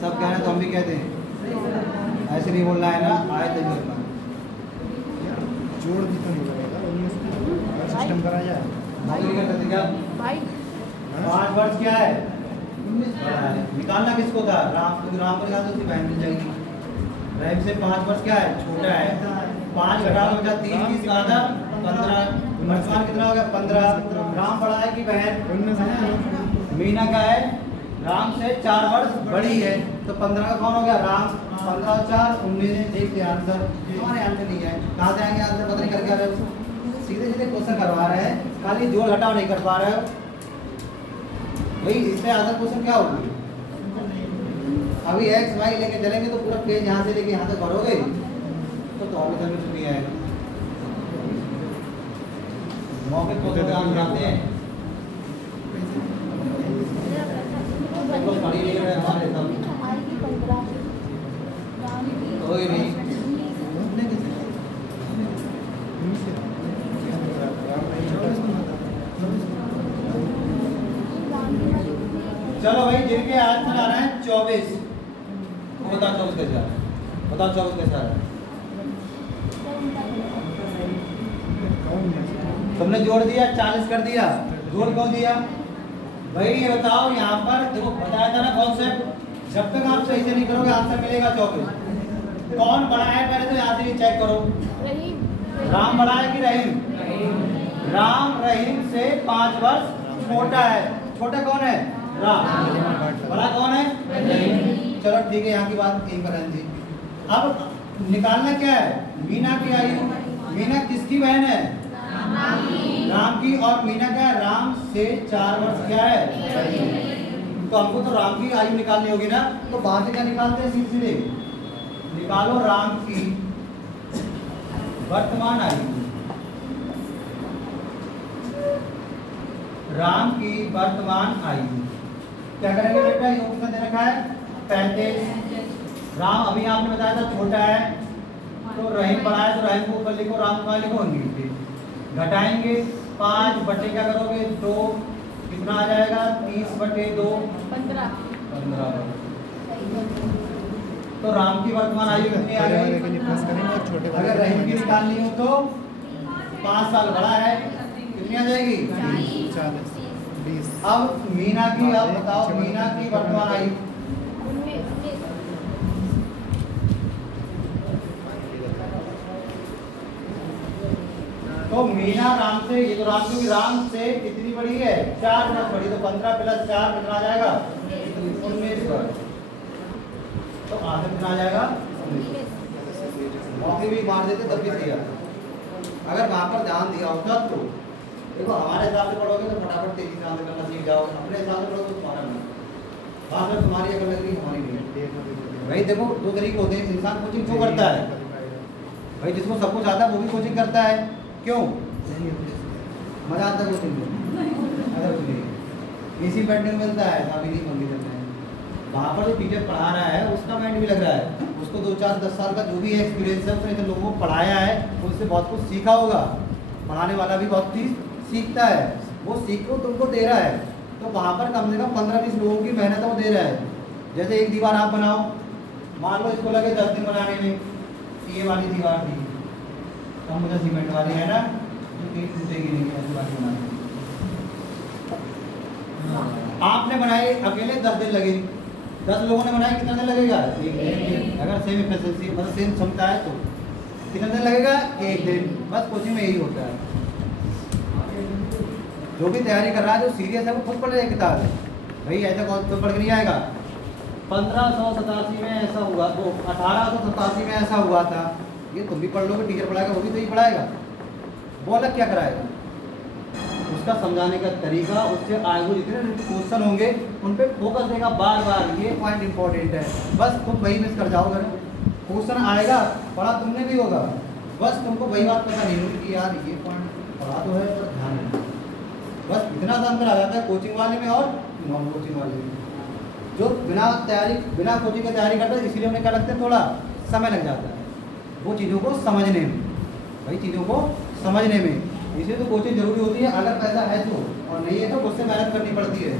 सब कह रहे हैं तो हम भी कहते हैं। ऐसे नहीं बोलना है ना, आए तो बोलना। जोड़ भी तो नहीं लगेगा 19 सिस्टम करा जाए। नौकरी करते थे क्या? भाई 5 वर्ष क्या है? 19 निकालना किसको था? राम को। राम को निकाल दो, उसकी बहन मिल जाएगी। रहीम से 5 वर्ष क्या है? छोटा है। 5 घटा लो बचा 3 की आधा 15। वर्तमान कितना हो गया? 15। राम बड़ा है कि बहन? मीना का है राम से 4 वर्ष बड़ी है, तो 15 का कौन हो गया? राम। 15 और 4 19। देखिए आंसर। हमारे आंसर नहीं है। कहाँ से आएंगे आंसर? पता नहीं करके आ रहे हो। सीधे सीधे क्वेश्चन करवा रहे हैं, खाली जोड़ घटाव नहीं कर पा रहे हो भाई। इससे आंसर क्वेश्चन क्या होगी? अभी एक्स वाई लेके चलेंगे तो पूरा पेज यहाँ से लेके यहाँ तक भरोगे तो ऑफिस में छुट्टी आएगा। मौके पर आते हैं पढ़ी नहीं रहे हमारे सब कोई नहीं। चलो भाई, जिनके आंसर आ रहे हैं 24 वो बताओ 24 कैसे आ रहा है? बताओ 24 कैसे आ रहा है? तुमने जोड़ दिया 40 कर दिया, जोड़ क्यों दिया भाई? ये बताओ यहाँ पर देखो, बताया था ना कॉन्सेप्ट। जब तक आप सही से नहीं करोगे आंसर मिलेगा 24। कौन बड़ा है पहले तो यहाँ से चेक करो। राम बड़ा है कि रहीम? राम रहीम से 5 वर्ष छोटा है। छोटा कौन है? राम। बड़ा कौन है? चलो ठीक है, यहाँ की बात यहीं पर रहने दी। अब निकालना क्या है? मीना की आयु। मीना किसकी बहन है? राम की। और मीना क्या है? राम से 4 वर्ष क्या है? तो हमको तो राम की आयु निकालनी होगी ना, तो बाहर से क्या निकालते हैं? सीधे निकालो राम की वर्तमान आयु। राम की वर्तमान आयु क्या करेंगे बेटा? योग कितना दे रखा है? 35। राम अभी आपने बताया था छोटा है, तो रहीम बड़ा है, तो रहीम को ऊपर लिखो, राम कहाँ लिखो? नीचे। घटाएंगे 5 बटे क्या करोगे? 2। कितना आ जाएगा? 30 बटे 2 15। तो राम की वर्तमान आयु कितनी आ गई? छोटे अगर रहीम की निकालनी हो तो 5 साल बड़ा है, कितनी आ जाएगी? 40 20 अब मीना की, अब बताओ मीना की वर्तमान आयु। तो मीना राम से, ये तो राम, क्योंकि राम से कितनी बड़ी है? 4 वर्ष बड़ी, तो 15 + 4 कितना आ जाएगा? 19 वर्ष। तो आगे कितना आ जाएगा? 19। मौके भी मार देते तब भी सही आता। अगर वहाँ पर ध्यान दिया होता तो देखो, हमारे हिसाब से पढ़ोगे तो फटाफट तेजी से आंसर करना सीख जाओ, अपने हिसाब से पढ़ोगे तो तुम्हारा नहीं, वहाँ पर तुम्हारी अगर लग रही हमारी नहीं है। भाई देखो, 2 तरीके होते हैं, इंसान कोचिंग क्यों करता है? भाई जिसको सब कुछ आता है वो भी कोचिंग करता है, क्यों? मजा आता है कोचिंग में? अगर कुछ नहीं, इसी बैठने में मिलता है, अभी नहीं मंगी करते हैं। वहाँ पर जो टीचर पढ़ा रहा है उसका माइंड भी लग रहा है, उसको 2, 4, 10 साल का जो भी एक्सपीरियंस है, उसने इतने लोगों को पढ़ाया है, उससे बहुत कुछ सीखा होगा। पढ़ाने वाला भी बहुत चीज़ सीखता है, वो सीख को तुमको दे रहा है, तो वहाँ पर कम से कम 15-20 लोगों की मेहनत वो दे रहा है। जैसे एक दीवार आप बनाओ, मान लो इसको लगे 10 दिन बनाने में, ये वाली दीवार थी, तो मुझे सीमेंट वाली है ना, जो कहीं टूटेगी नहीं, ऐसी वाली बनानी। आपने बनाए अकेले 10 दिन लगे, 10 लोगों ने बनाया, कितना दिन लगेगा? 1 दिन। अगर सेम एफिशिएंसी मतलब सेम क्षमता है तो कितना दिन लगेगा? 1 दिन। बस कोचिंग में यही होता है, जो भी तैयारी कर रहा है, जो सीरियस है, वो खुद पढ़ रहे किताब है। भाई ऐसा कौन खुद पढ़ के नहीं आएगा? 1587 में ऐसा हुआ, तो 1887 में ऐसा हुआ था, ये तुम भी पढ़ लोगे, टीचर पढ़ाएगा वो भी तो ही पढ़ाएगा, वो अलग क्या कराएगा? उसका समझाने का तरीका, उससे आगे जितने क्वेश्चन होंगे उन पे फोकस देगा बार बार, ये पॉइंट इंपॉर्टेंट है। बस तुम वही मिस कर जाओ, अगर क्वेश्चन आएगा, पढ़ा तुमने भी होगा, बस तुमको वही बात पता नहीं होगी कि यार ये पॉइंट पढ़ा तो है पर ध्यान नहीं। बस इतना सा अंतर आ जाता है कोचिंग वाले में और नॉन कोचिंग वाले में। जो बिना कोचिंग की तैयारी करते हैं, इसीलिए उन्हें क्या लगता है, थोड़ा समय लग जाता है वो चीज़ों को समझने में, भाई चीज़ों को समझने में। इसलिए तो कोचिंग जरूरी होती है, अगर पैसा है तो, और नहीं है तो उससे मेहनत करनी पड़ती है।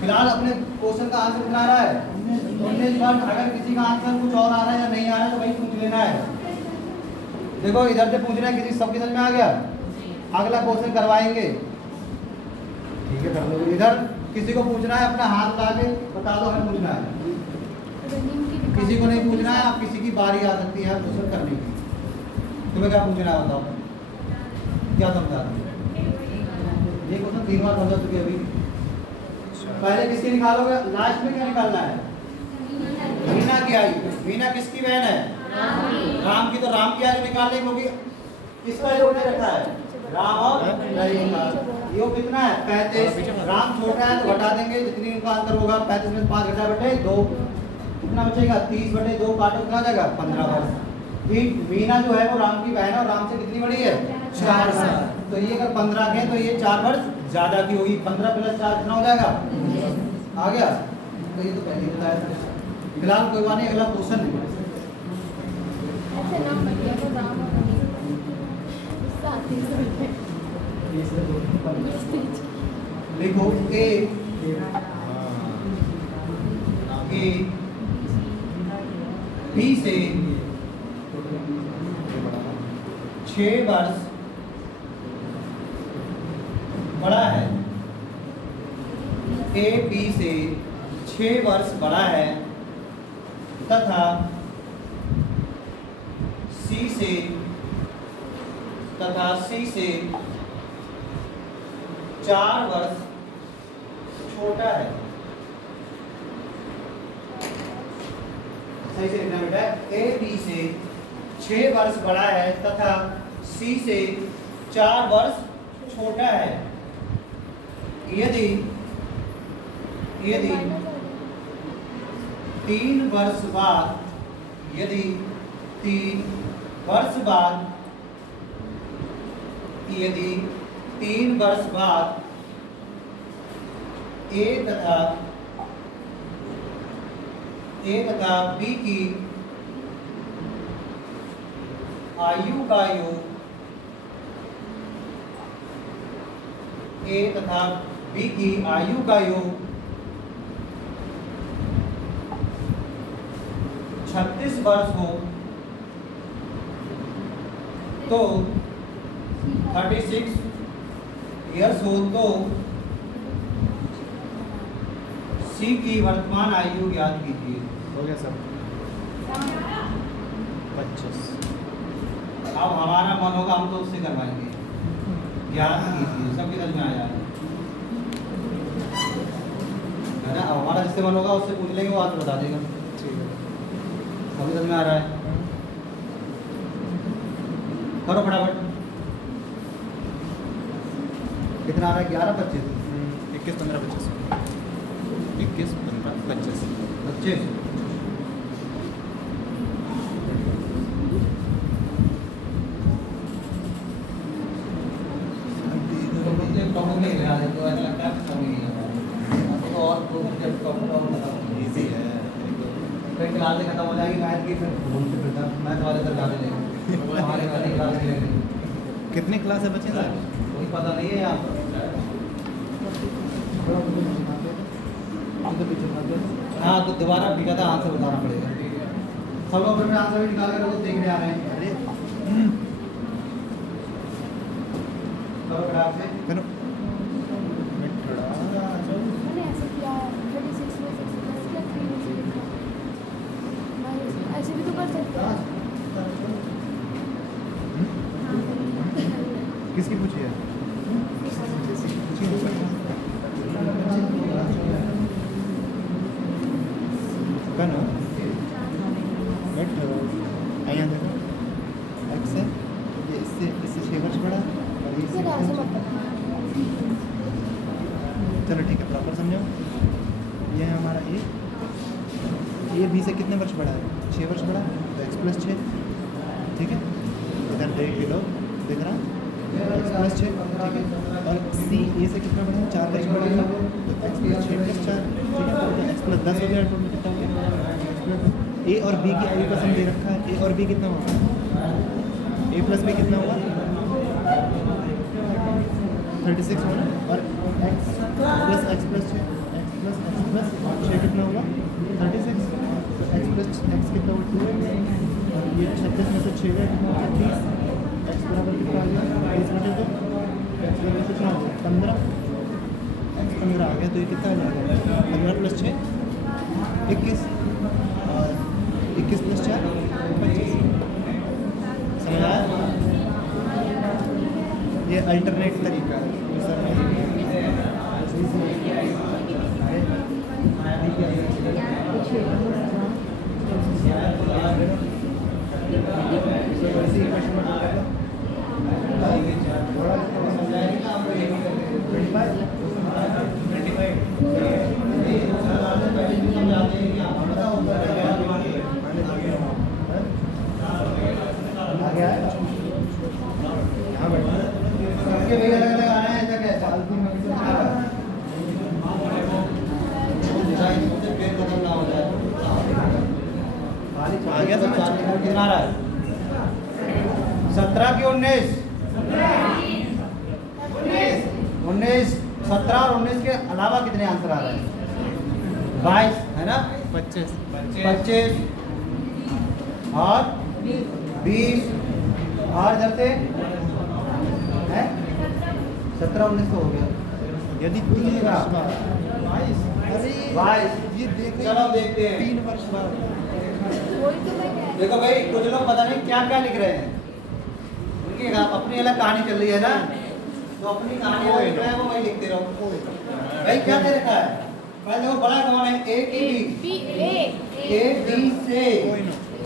फिलहाल अपने क्वेश्चन का आंसर कितना आ रहा है? 19 वर्ष। अगर किसी का आंसर कुछ और आ रहा है या नहीं आ रहा है तो भाई पूछ लेना है। देखो इधर से पूछना है, किसी सबकी समझ में आ गया? अगला क्वेश्चन करवाएंगे, ठीक है, कर लो। इधर किसी को पूछना है, अपना हाथ उठा के बता दो हमें पूछना है, किसी को नहीं पूछना है। आप किसी की बारी आ सकती है क्वेश्चन करने की, तुम्हें क्या पूछना है बताओ, क्या समझा? ये क्वेश्चन 3 बार समझा चुके अभी। पहले किसकी निकालोगे? लास्ट में क्या निकालना है? मीना की आयु। मीना किसकी बहन है? राम की। तो राम की आयु निकालने, क्योंकि किसका योग दे रखा है? राम और रहीम का योग कितना है? 35। राम छोटा है तो घटा देंगे, जितनी उनका अंतर होगा 35 में 5 घटा बटे 2, कितना बचेगा? 30/2 काटो, कितना जाएगा? 15 वर्ष। मीना जो है वो राम की बहन है, और राम से कितनी बड़ी है? 4 साल। तो ये अगर 15 के तो ये 4 वर्ष ज्यादा की होगी। 15 + 4 कितना हो जाएगा? आ गया? तो ये तो पहले ही बताया था। फिलहाल कोई बात नहीं, अगला क्वेश्चन नहीं। लिखो ए बी से 6 वर्ष बड़ा है। ए बी से 6 वर्ष बड़ा है तथा सी से 4 वर्ष छोटा है। सही से लिखना बेटा, ए बी से 6 वर्ष बड़ा है तथा सी से 4 वर्ष छोटा है। यदि 3 वर्ष बाद, यदि 3 वर्ष बाद ए तथा बी की आयु का योग, ए तथा बी की आयु का योग 36 वर्ष हो तो 36 ईयर्स हो तो सी की वर्तमान आयु ज्ञात कीजिए। हो गया सर 25। अब हमारा मन होगा हम तो उससे करवाएंगे। ज्ञात कीजिए, सबकी समझ में आया है ना। अब हमारा जिससे मन होगा उससे पूछ लेंगे, वो आपको बता देगा। ठीक है, सबकी समझ में आ रहा है। करो फटाफट। कितना आ रहा है? 11 25 21 15 25 21 15 25 25। इजी है। क्लास खत्म हो जाएगी मैथ की, फिर घूमते फिरता मैथ वाले सर जाते लेंगे, हमारे वाली क्लास लेंगे। कितनी क्लास है बच्चे सर? कोई पता नहीं है यहाँ पर। हाँ तो दोबारा बिका था, आंसर बताना पड़ेगा। सब लोग अपने आंसर भी निकाल कर लोग देखने आ रहे हैं। अरे करो ग्राफ से। करो मैं थोड़ा मैंने ऐसे किया 36 में 6 प्लस किया 3 में से लिखा। ऐसे भी तो कर सकते हैं। किसकी पूछी है? कनो बट आया देखो एक्स है, ये इससे 6 वर्ष बड़ा और ये फिर ऐसे मत करना। चलो ठीक है, प्रॉपर समझो। ये है हमारा ए बी से कितने वर्ष बड़ा है? 6 वर्ष बड़ा, तो x + 6। ठीक है, इधर देख लो, दिख रहा x + 6। ठीक है, और सी ए से कितना बड़ा है? 4 वर्ष बड़ा है, तो x + 6 + 4। ठीक है, तो x + 10 हो गया। टोटल कितना हो गया? ए और बी की आयु का सम दे रखा है। ए और बी कितना होगा? ए + बी कितना होगा? 36 होगा। और x + x + 6 कितना होगा? 36। तो x + x कितना होगा? 2 और ये 36 में से 6 गए कितना होगा? 30। x बराबर कितना आ गया? 30 बटे 2। x बराबर कितना हो गया? 15। x 15 आ गया, तो ये कितना आ जाएगा? 15 + 6 21 और 21 + 4 25। समझ आया? ये अल्टरनेट तरीका है। सबके भी अलग अलग आ रहे हैं, ऐसा कैसा? पेड़ खत्म ना हो जाए। आ गया समझ? कितना आ रहा है? 17 की 19 17 और 19 के अलावा कितने आंसर आ रहे हैं? 22 है ना? 25 25 और 20 और इधर से है 17 19 तो हो गया। यदि 3 वर्ष बाद, अरे 22 ये देख, चलो देखते हैं। 3 वर्ष बाद वही तो मैं कह रही देखो भाई, कुछ लोग पता नहीं क्या क्या लिख रहे हैं, उनकी अपनी अलग कहानी चल रही है ना, तो अपनी कहानी अलग लिख रहे हैं, वो वही लिखते रहो। भाई क्या दे रखा है? पहले देखो बड़ा कौन है? ए की बी। ए बी से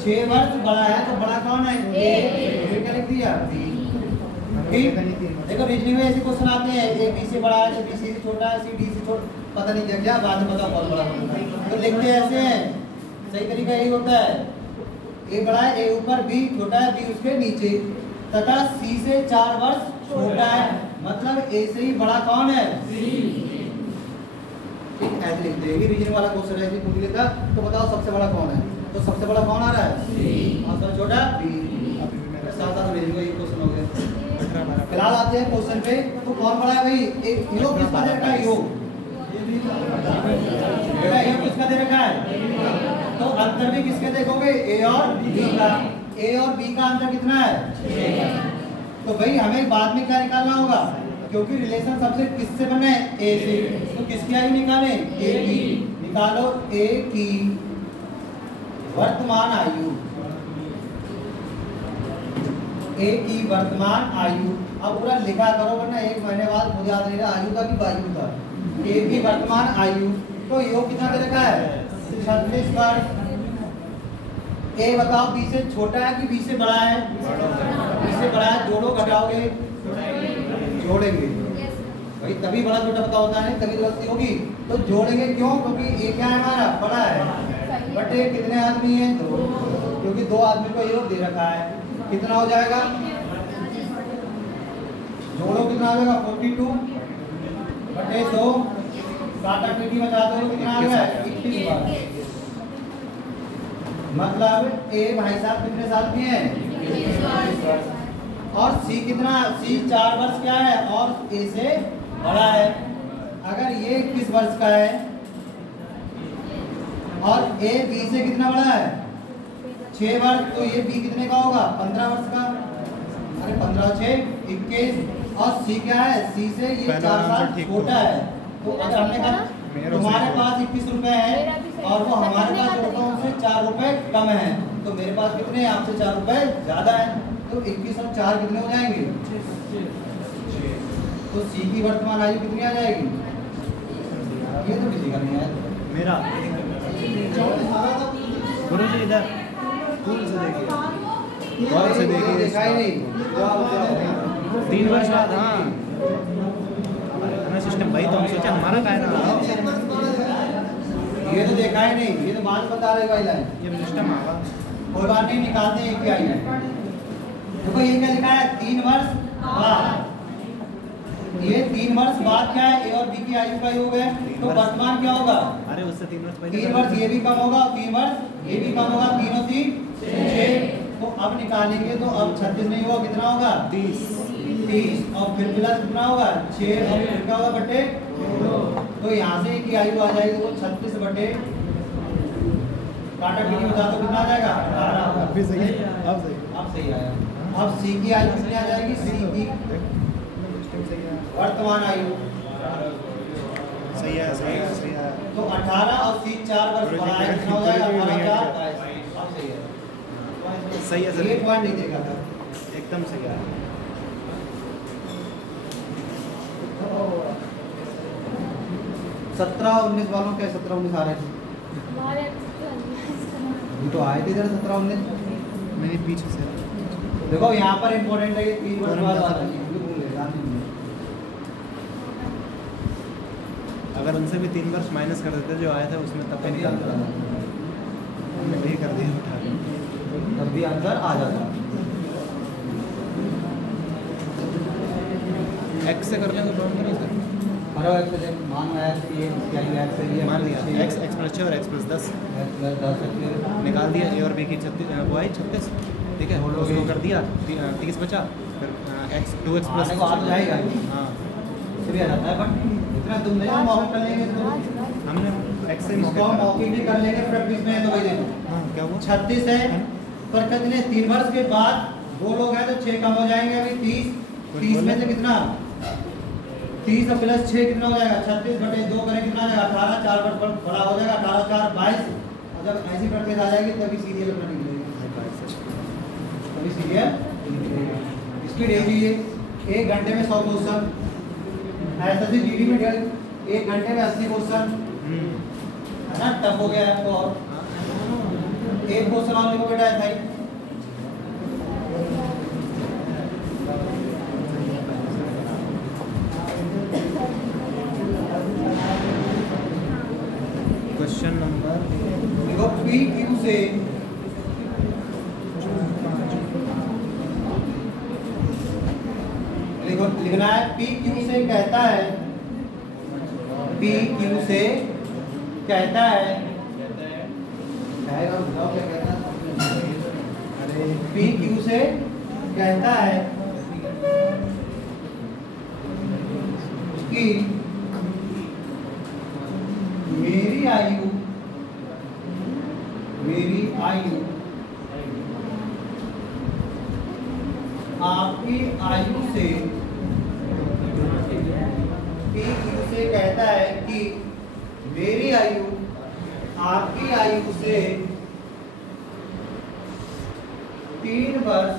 6 वर्ष बड़ा है, तो बड़ा कौन है? ए। क्या लिख दिया? बी। ठीक, देखो रीजनिंग में ऐसे क्वेश्चन आते हैं, ए बी से बड़ा है, तो बी से छोटा है, सी डी से छोटा, पता नहीं क्या क्या, बाद में बताओ बहुत बड़ा होता है, तो लिखते हैं ऐसे हैं। सही तरीका यही होता है, ए बड़ा है, ए ऊपर, बी छोटा है, बी उसके नीचे, तथा सी से 4 वर्ष छोटा है, मतलब ए से ही बड़ा कौन है? सी। ठीक, ऐसे लिखते हैं। ये रीजनिंग वाला क्वेश्चन है, पूछ लेता तो बताओ सबसे बड़ा कौन है? तो सबसे बड़ा कौन आ रहा है? सी। और सबसे छोटा बी। साथ साथ भेजूंगा, ये क्वेश्चन हो गया। फिलहाल आते हैं क्वेश्चन पे, तो कौन बड़ा है भाई? एक योग किसका दे रखा है? योग किसका दे रखा है? तो अंतर भी किसके देखोगे? ए और बी का। ए और बी का अंतर कितना है? 6। तो भाई हमें बाद में क्या निकालना होगा, क्योंकि रिलेशन सबसे किससे बना है, ए से, तो किसकी आयु निकालें, ए की। निकालो ए की वर्तमान आयु, ए की वर्तमान आयु। अब पूरा लिखा करो वरना एक महीने बाद मुझे याद नहीं रहा आयु का कि वायु का। ए की वर्तमान आयु, तो योग कितना दे रखा है, 36 वर्ष। ए बताओ बी से छोटा है कि बी से बड़ा है, बी से बड़ा है। जोड़ो घटाओगे, जोड़ेंगे भाई, तभी बड़ा छोटा पता होता है, तभी गलती होगी। तो जोड़ेंगे क्यों, क्योंकि ए क्या है हमारा, बड़ा है। बटे कितने आदमी हैं, 2, क्योंकि 2 आदमी को योग दे रखा है। कितना हो जाएगा, जोड़ो कितना आ जाएगा, 42 बटे 2, काटा पीटी बचा दो, कितना आ गया, 21 बार। मतलब ए भाई साहब कितने साल के हैं, 21 वर्ष। और सी कितना, सी 4 वर्ष क्या है और ए से बड़ा है। अगर ये 21 वर्ष का है और ए बी से कितना बड़ा है, 6 वर्ष, तो ये बी कितने का होगा, 15 वर्ष का। अरे 15 6 21, और सी क्या है, सी से ये 4 साल छोटा है। तो अगर हमने कहा तुम्हारे पास 21 रुपए हैं और वो हमारे पास जोड़ता उनसे 4 रुपए कम है, तो मेरे पास कितने हैं, आपसे 4 रुपए ज्यादा है। तो 21 और 4 कितने हो जाएंगे, 6। तो सी की वर्तमान आयु कितनी आ जाएगी, ये तो किसी का नहीं है मेरा गुरु जी इधर स्कूल से देखिए, और से देखिए, देखा ही नहीं। 3 वर्ष बाद। हाँ हमें सिस्टम भाई, तो हम सोचा हमारा का है ना, ये तो देखा ही नहीं, ये तो बात बता रहे भाई लाइन। ये सिस्टम आगा कोई बात नहीं, निकालते हैं क्या है। देखो ये क्या लिखा है, 3 वर्ष बाद। ये 3 वर्ष बाद क्या है, ए और बी की आयु का योग है, तो वर्तमान क्या होगा, अरे उससे 3 वर्ष पहले 3 वर्ष ये भी कम होगा, 3 वर्ष ये भी कम होगा, 3 और 3 6। तो अब निकालेंगे तो अब 36 नहीं होगा, कितना होगा, 30 और फिर प्लस कितना होगा, 6 और फिर क्या होगा बटे 2। तो यहाँ से की आयु आ जाएगी, तो 36 बटे काटा पीटी बता दो कितना आ जाएगा, 18। अब भी सही है, अब सही अब सही आया। अब सी की आयु कितनी आ जाएगी, सी की वर्तमान आयु सही है, सही है, सही है। तो 18 और सी 4 वर्ष बड़ा है, कितना हो जाएगा, 18 अब सही है। सही है सर, ये पॉइंट नहीं देखा था, एकदम सही है। 17-19 वालों के 17-19 आ रहे थे, हमारे ये तो आए थे इधर 17-19। मेरे पीछे से देखो यहाँ पर इम्पोर्टेंट है, ये 3 वर्ष बाद आता है, ये भूल गए, ध्यान नहीं दिया। अगर उनसे भी 3 वर्ष माइनस कर देते जो आया था उसमें, तब भी निकाल देता, हमने वही कर दिया, उठा दिया, तब भी आंसर आ जाता। एक्स से कर लें तो प्रॉब्लम नहीं सर, अरे एक्स से मान लिया कि ये क्या एक्स है, ये मान लिया एक्स प्लस 6 और एक्स प्लस 10 एक्स प्लस 10 निकाल दिया। ए और बी की 36 वो आई 36, ठीक है, उसको कर दिया 30 बचा, फिर एक्स 2x प्लस आ जाएगा, हाँ भी आ जाता है, बट इतना तुम नहीं मौके कर लेंगे तो हमने एक्स से इसको मौके भी कर लेंगे, प्रैक्टिस में है तो भाई देखो। हाँ क्या हुआ, 36 है पर कितने 3 वर्ष के बाद 2 लोग हैं तो 6 कम हो जाएंगे, अभी 30 में से कितना 30 और प्लस 6 कितना हो जाएगा, 36 बटे 2 करें कितना आ जाएगा, 18, 4 वर्ष बड़ा हो जाएगा, 18 4 22। और जब ऐसी प्रैक्टिस आ जाएगी तभी सीरियल अपना निकलेगा, तभी सीरियल इसकी डेली है 1 घंटे में 100 क्वेश्चन, ऐसा ही जीडी में 1 घंटे में 80 क्वेश्चन है ना, टफ हो गया है तो। और एक क्वेश्चन और लिखो बेटा ऐसा ही। क्वेश्चन नंबर देखो पी क्यू से देखो लिखना है, पी क्यू से कहता है, पी क्यू से कहता है, बताओ क्या कहता है, अरे पी क्यू से कहता है कि मेरी आयु आपकी आयु से P Q से कहता है कि मेरी आयु आपकी आयु से 3 वर्ष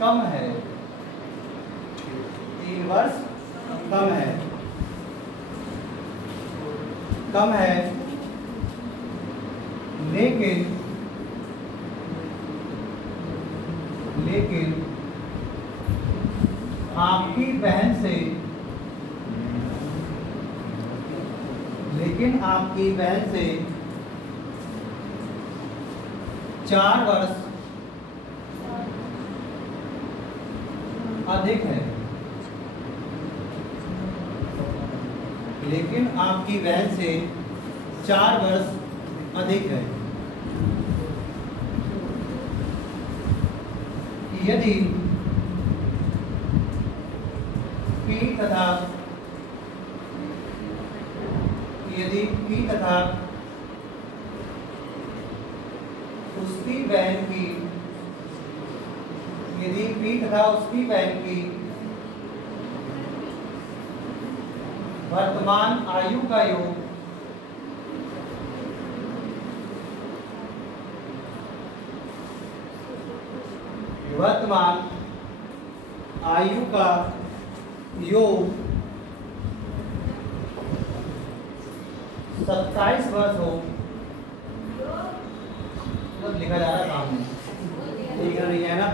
कम है, 3 वर्ष कम है, लेकिन आपकी बहन से 4 वर्ष अधिक है, लेकिन आपकी बहन से 4 वर्ष अधिक है। यदि P तथा उसकी बहन की वर्तमान आयु का योग वर्तमान आयु का योग 27 वर्ष हो, मतलब लिखा जा रहा है काम में, ठीक है नहीं है ना।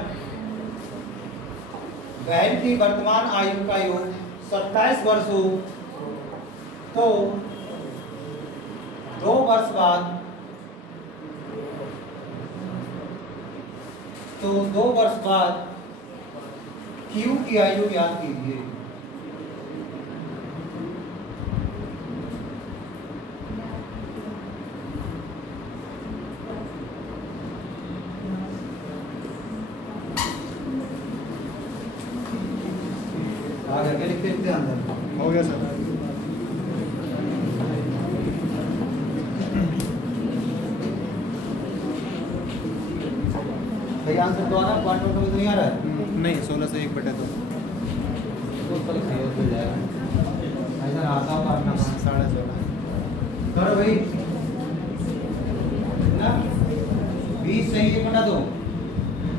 बहन की वर्तमान आयु का योग 27 वर्ष हो तो 2 वर्ष बाद Q की आयु याद कीजिए। आगे के लिखते अंदर हो गया सर। सही आंसर तो आ रहा है, पॉइंट तो नहीं आ रहा है। नहीं 16 से 1/2 तो सही हो जाएगा, ऐसा आता होगा अपना 16.5 करो भाई ना। 20 सही 1/2,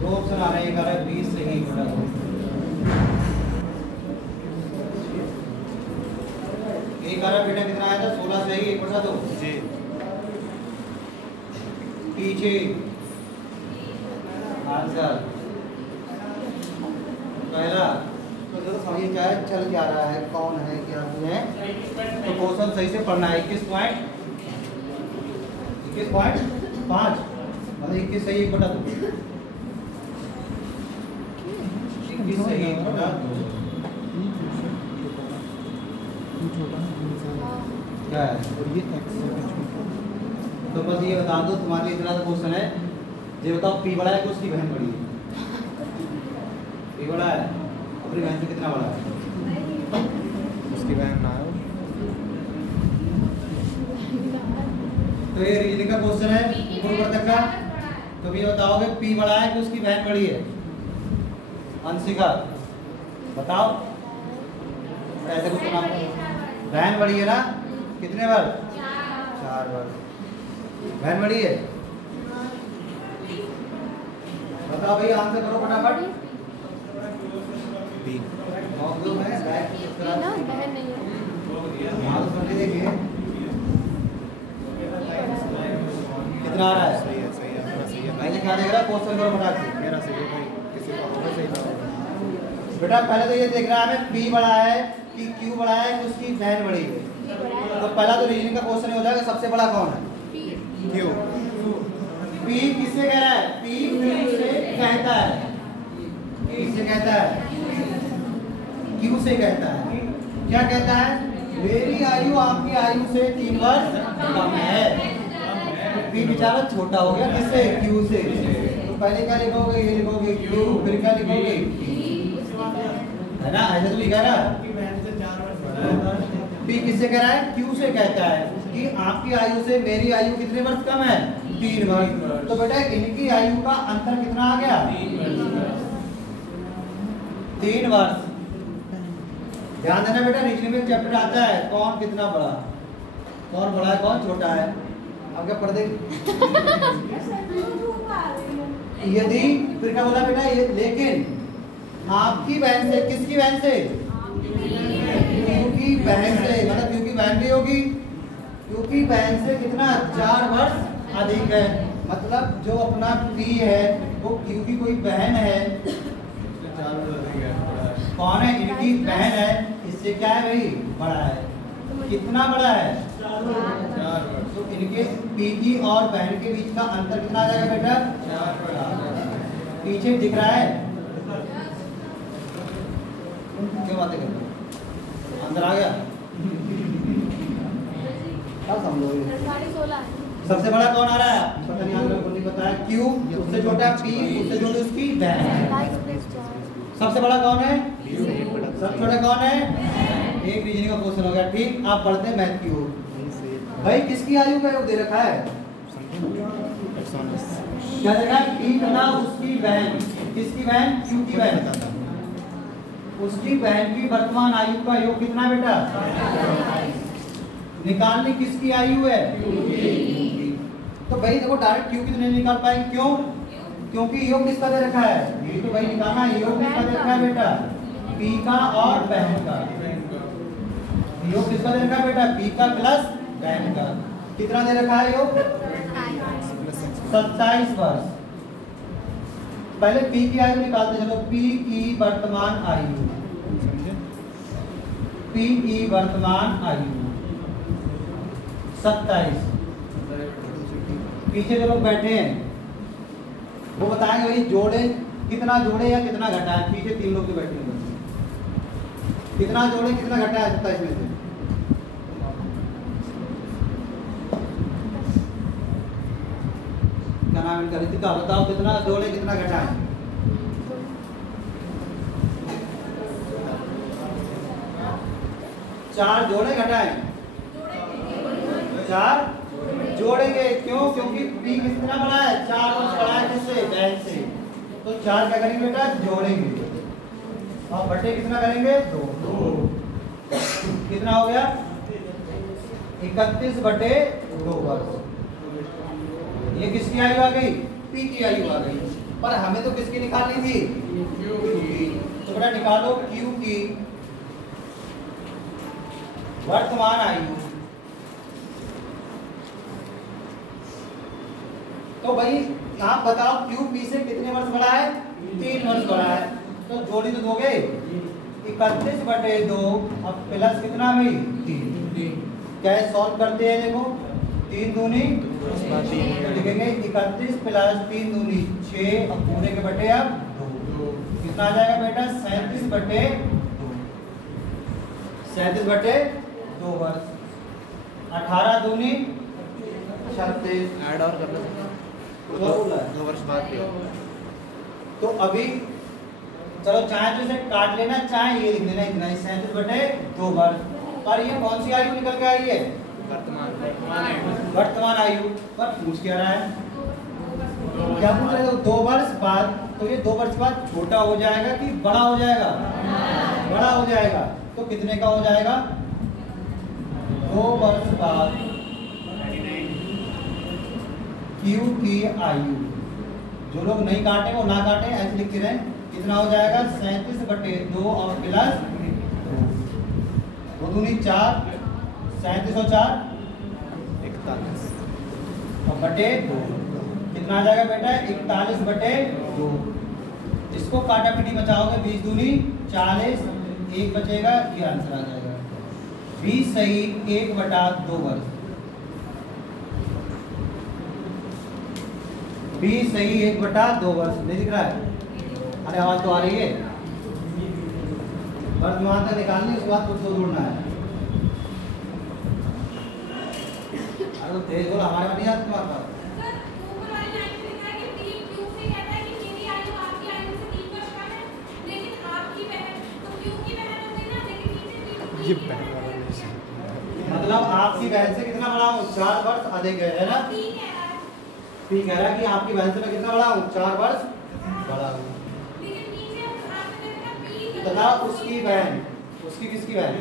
2 ऑप्शन आ रहे हैं, एक आ रहा है 20 सही 1/2, एक आ रहा बेटा कितना आया था 16 सही 1/2 जी। पीछे आंसर पहला तो देखो समझिए क्या है, चल क्या रहा है, कौन है, क्या है, तो क्वेश्चन सही से पढ़ना है। 21.5 मतलब 21 सही 1/2, 21 सही 1/2 क्या है। और ये x तो बस ये बता दो, तुम्हारे लिए इतना सा क्वेश्चन है, ये बताओ P बड़ा है कि उसकी बहन बड़ी है। P बड़ा है, अपनी बहन से कितना बड़ा है? उसकी बहन ना है। तो ये रीजनिंग का क्वेश्चन है ऊपर तक का। तो ये बताओगे P बड़ा है कि उसकी बहन बड़ी है? अंशिका बताओ, ऐसे कुछ नाम, बहन बड़ी है ना, कितने बार? 4 बार। बहन बड़ी है, बताओ भाई आंसर करो फटाफट। ना बहन नहीं है। देखिए कितना आ रहा है, सही है, सही है, अपना सही है। मैंने क्या देख रहा है, क्वेश्चन करो फटाक से। मेरा सही है भाई, किसी का होगा सही ना। बेटा पहले तो ये देख रहा है हमें P बड़ा है कि Q बड़ा है कि उसकी बहन बड़ी है। तो पहला तो रीजनिंग का क्वेश्चन हो जाएगा, सबसे बड़ा कौन है? क्यों? P किससे कह रहा है? P Q से कहता है, किससे कहता है? Q से कहता है। क्या कहता है? मेरी आयु आपकी आयु से 3 वर्ष कम है। P बेचारा छोटा हो गया, किससे? Q से। तो पहले क्या लिखोगे? ये लिखोगे Q, फिर क्या लिखोगे? है ना, ऐसा तो लिखा ना। P किससे कह रहा है? Q से कहता है कि आपकी आयु से मेरी आयु कितने वर्ष कम है? 3 वर्ष। तो बेटा इनकी आयु का अंतर कितना आ गया? 3 वर्ष। ध्यान देना बेटा, रीजनिंग में चैप्टर आता है कौन कितना बड़ा, कौन बड़ा है कौन छोटा है। अब क्या पढ़ दे यदि, फिर क्या बोला बेटा ये, लेकिन आपकी बहन से, किसकी बहन से? क्यू की बहन से, मतलब क्यू की बहन भी होगी, क्यू की बहन से कितना 4 वर्ष अधिक है। मतलब जो अपना पी है वो क्यू की कोई बहन है, कौन है? इनकी बहन है, इससे क्या है भाई? बड़ा है। कितना बड़ा है? 4 वर्ष। तो इनके पी की और बहन के बीच का अंतर कितना आ जाएगा बेटा? 4 वर्ष। पीछे दिख रहा है? क्या बातें कर रहे हो? अंदर आ गया? क्या समझोगे? सबसे बड़ा कौन आ रहा है? पता नहीं, आप लोगों को नहीं पता है। क्यू, उससे छोटा पी, उससे छोटी उसकी बहन। सबसे बड़ा कौन है? सबसे छोटा कौन है? एक रीजनिंग का क्वेश्चन हो गया। ठीक, आप पढ़ते हैं मैथ की ओर। भाई किसकी आयु का योग दे रखा है? क्या देखा? पी तथा उसकी बहन। किसकी बहन? क्यू की बहन। उसकी बहन की वर्तमान आयु का योग कितना बेटा? निकालनी किसकी आयु है? तो भाई देखो डायरेक्ट क्यू की तो नहीं निकाल पाएंगे। क्यों? क्योंकि योग किसका दे रखा है? ये तो भाई निकालना है। योग किसका दे रखा है बेटा? पी का और बहन का। योग किसका दे रखा है बेटा? पी का प्लस बहन का। कितना दे रखा है योग? 27 वर्ष। पहले पी की आयु निकालते चलो। पी की वर्तमान आयु, पी की वर्तमान आयु 27। पीछे जो लोग बैठे हैं वो बताएंगे भाई जोड़े कितना जोड़े या कितना घटाएं। पीछे 3 लोग जो बैठे हैं कितना जोड़े कितना घटाएं 27 में से? क्या नाम इनका? रितिका, बताओ कितना जोड़े कितना घटाएं? 4 जोड़े घटाएं। 4 जोड़ेंगे। क्यों? क्योंकि पी कितना बड़ा है? 4 वर्ष बड़ा है किससे? बहन से। तो 4 क्या करेंगे बेटा? जोड़ेंगे। और बटे कितना करेंगे? 2। कितना हो गया? 31 बटे 2 वर्ष। ये किसकी आयु आ गई? पी की आयु आ गई। पर हमें तो किसकी निकालनी थी? क्यू की। तो बेटा निकालो क्यू की वर्तमान आयु। तो भाई आप बताओ क्यू पी से कितने वर्ष बड़ा है? 3 वर्ष बड़ा है। तो जोड़ी तो दोगे 31 बटे 2 अब प्लस कितना भाई? 3। क्या सॉल्व करते हैं? देखो 3 दूनी तो लिखेंगे 31 प्लस 3 दूनी 6 और पूरे के बटे अब 2। कितना आ जाएगा बेटा? 37 बटे 2। 37 बटे 2 वर्ष। 18 दूनी 36। ऐड और कर लो 2 वर्ष बाद। तो अभी चलो चाहे तो इसे काट लेना, चाहे ये लिख लेना इतना ही 37 बटे 2 वर्ष। पर ये कौन सी आयु निकल के आई है? वर्तमान आयु। पर पूछ क्या रहा है? क्या पूछ रहे हो? 2 वर्ष बाद। तो ये 2 वर्ष बाद छोटा हो जाएगा कि बड़ा हो जाएगा? बड़ा हो जाएगा। तो कितने का हो जाएगा? 2 वर्ष बाद क्यू की आयु। जो लोग नहीं काटे वो ना काटे, ऐसे लिखते रहे। कितना हो जाएगा? 37 बटे 2 और प्लस 2 दूनी 4। 37 और 4 41 और बटे 2 कितना आ जाएगा बेटा? 41 बटे 2। इसको काटा पीटी बचाओगे 20 दूनी 40, 1 बचेगा, ये आंसर आ जाएगा। 20 सही 1 बटा 2 वर्ष। 20 सही 1 बटा 2 वर्ष। नहीं दिख रहा है? अरे आवाज तो आ रही है। वर्तमान तक निकालनी, उसके बाद कुछ तो जोड़ना है। अरे तो तेज बोला, हमारे में नहीं आता तुम्हारे पास। ये बहन वाला मतलब आपकी बहन से कितना बड़ा हूँ? 4 वर्ष अधिक है ना? पी कह रहा है कि आपकी बहन से मैं कितना बड़ा हूँ? 4 वर्ष बड़ा हूँ। तथा उसकी बहन, उसकी किसकी बहन?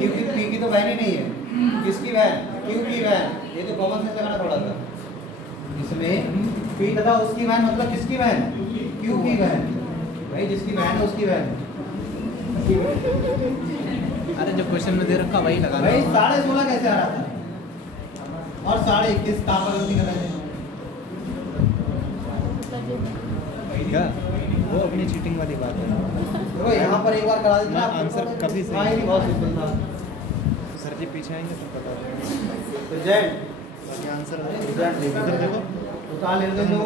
क्योंकि पी की तो बहन ही नहीं है। किसकी बहन? क्यू की बहन। ये तो कॉमन सेंस लगाना थोड़ा सा इसमें। पी तथा उसकी बहन मतलब किसकी बहन? क्यू की बहन। भाई जिसकी बहन है उसकी बहन। अरे जो क्वेश्चन में दे रखा वही लगा भाई 16.5 कैसे आ रहा था? और 21.5 कहाँ पर गलती कर रहे थे? क्या वो अपनी चीटिंग वाली बात है। देखो यहाँ पर एक बार करा देते ना आंसर कभी सही हाँ, ये बहुत सिंपल था। सर जी पीछे आएंगे तो बता देंगे। तो जेड बाकी आंसर जेड इधर देखो तो कहाँ ले लेते हो?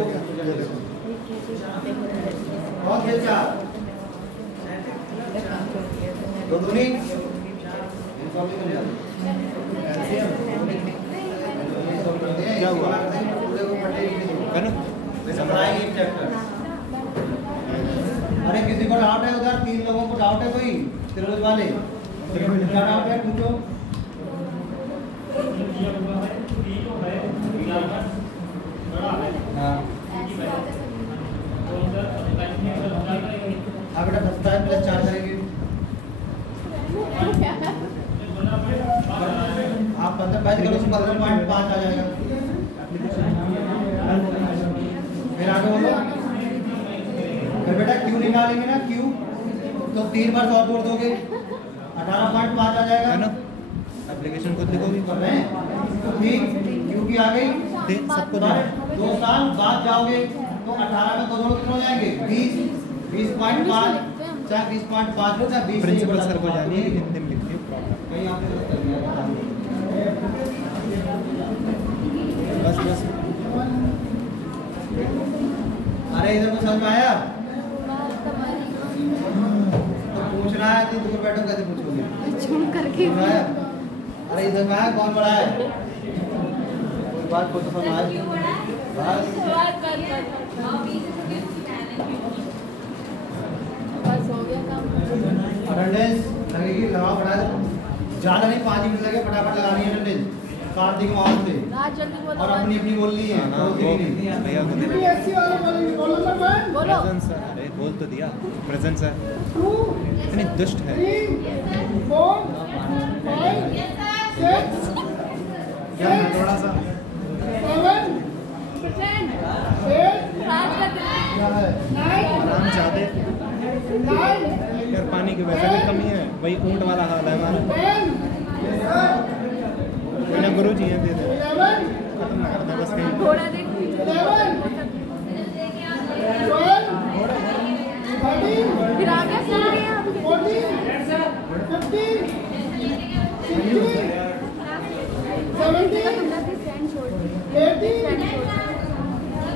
और खेल 4 दो दूनी क्या हुआ? कनु समझाएंगे एक चैप्टर। अरे किसी को डाउट है उधर? 3 लोगों को डाउट है कोई? तिरहुत वाले क्या डाउट है? पूछो। हाँ बेटा 55 + 4 करेंगे आप 15 करो तो 15.5 आ जाएगा। फिर आगे बोलो। फिर बेटा क्यू निकालेंगे ना क्यू तो 3 बार और जोड़ दोगे 18.5 आ जाएगा ना। एप्लीकेशन खुद लिखोगे कर रहे हैं ठीक। क्यू की आ गई सबको 2 साल बाद जाओगे तो 18 में 2 जोड़ कितने हो जाएंगे? 20.5 चाहे 20.5 लो चाहे 20। प्रिंसिपल सर को जानिए हिंदी में लिखिए प्रॉब्लम। कहीं आपने गलत कर दिया। बस बस अरे इधर को समझ में आया? तो पूछना है तो तुम बैठो कैसे पूछोगे? झूम करके समझ में आया? अरे इधर में आया कौन बड़ा है? कोई बात को तो समझ आया बस। बस हो गया काम। अटेंडेंस लगेगी लगाओ बढ़ा दो। ज़्यादा नहीं 5 मिनट लगे फटाफट लगानी है अटेंडेंस। कार्तिक माहौल से राज जल्दी बोलो। और अपनी अपनी बोलनी है। हाँ, वो भैया को दे बोलो। प्रेजेंस है। अरे बोल तो दिया प्रेजेंस है। इतनी दुष्ट है। क्या है थोड़ा सा राज का क्या है? आराम चाहते यार पानी की वैसे भी कमी है। वही ऊँट वाला हाल है हमारा। मेरा गुरु जी हैं दे दे खत्म ना कर दे बस कहीं। घोड़ा देख फिर आ गया सो गया।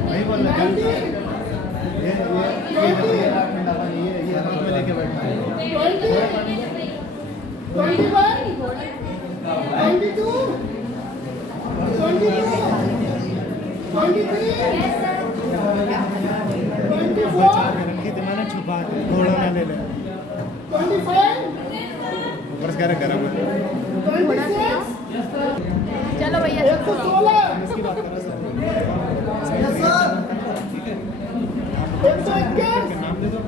वही बोल रहा है ये हाथ में लेके बैठा है। 4 रखी थी मैंने छुपा के घोड़ा ना ले ले। ऊपर से कह रहे गरम है। चलो भैया इसकी बात कर रहा सर। नाम दे दो।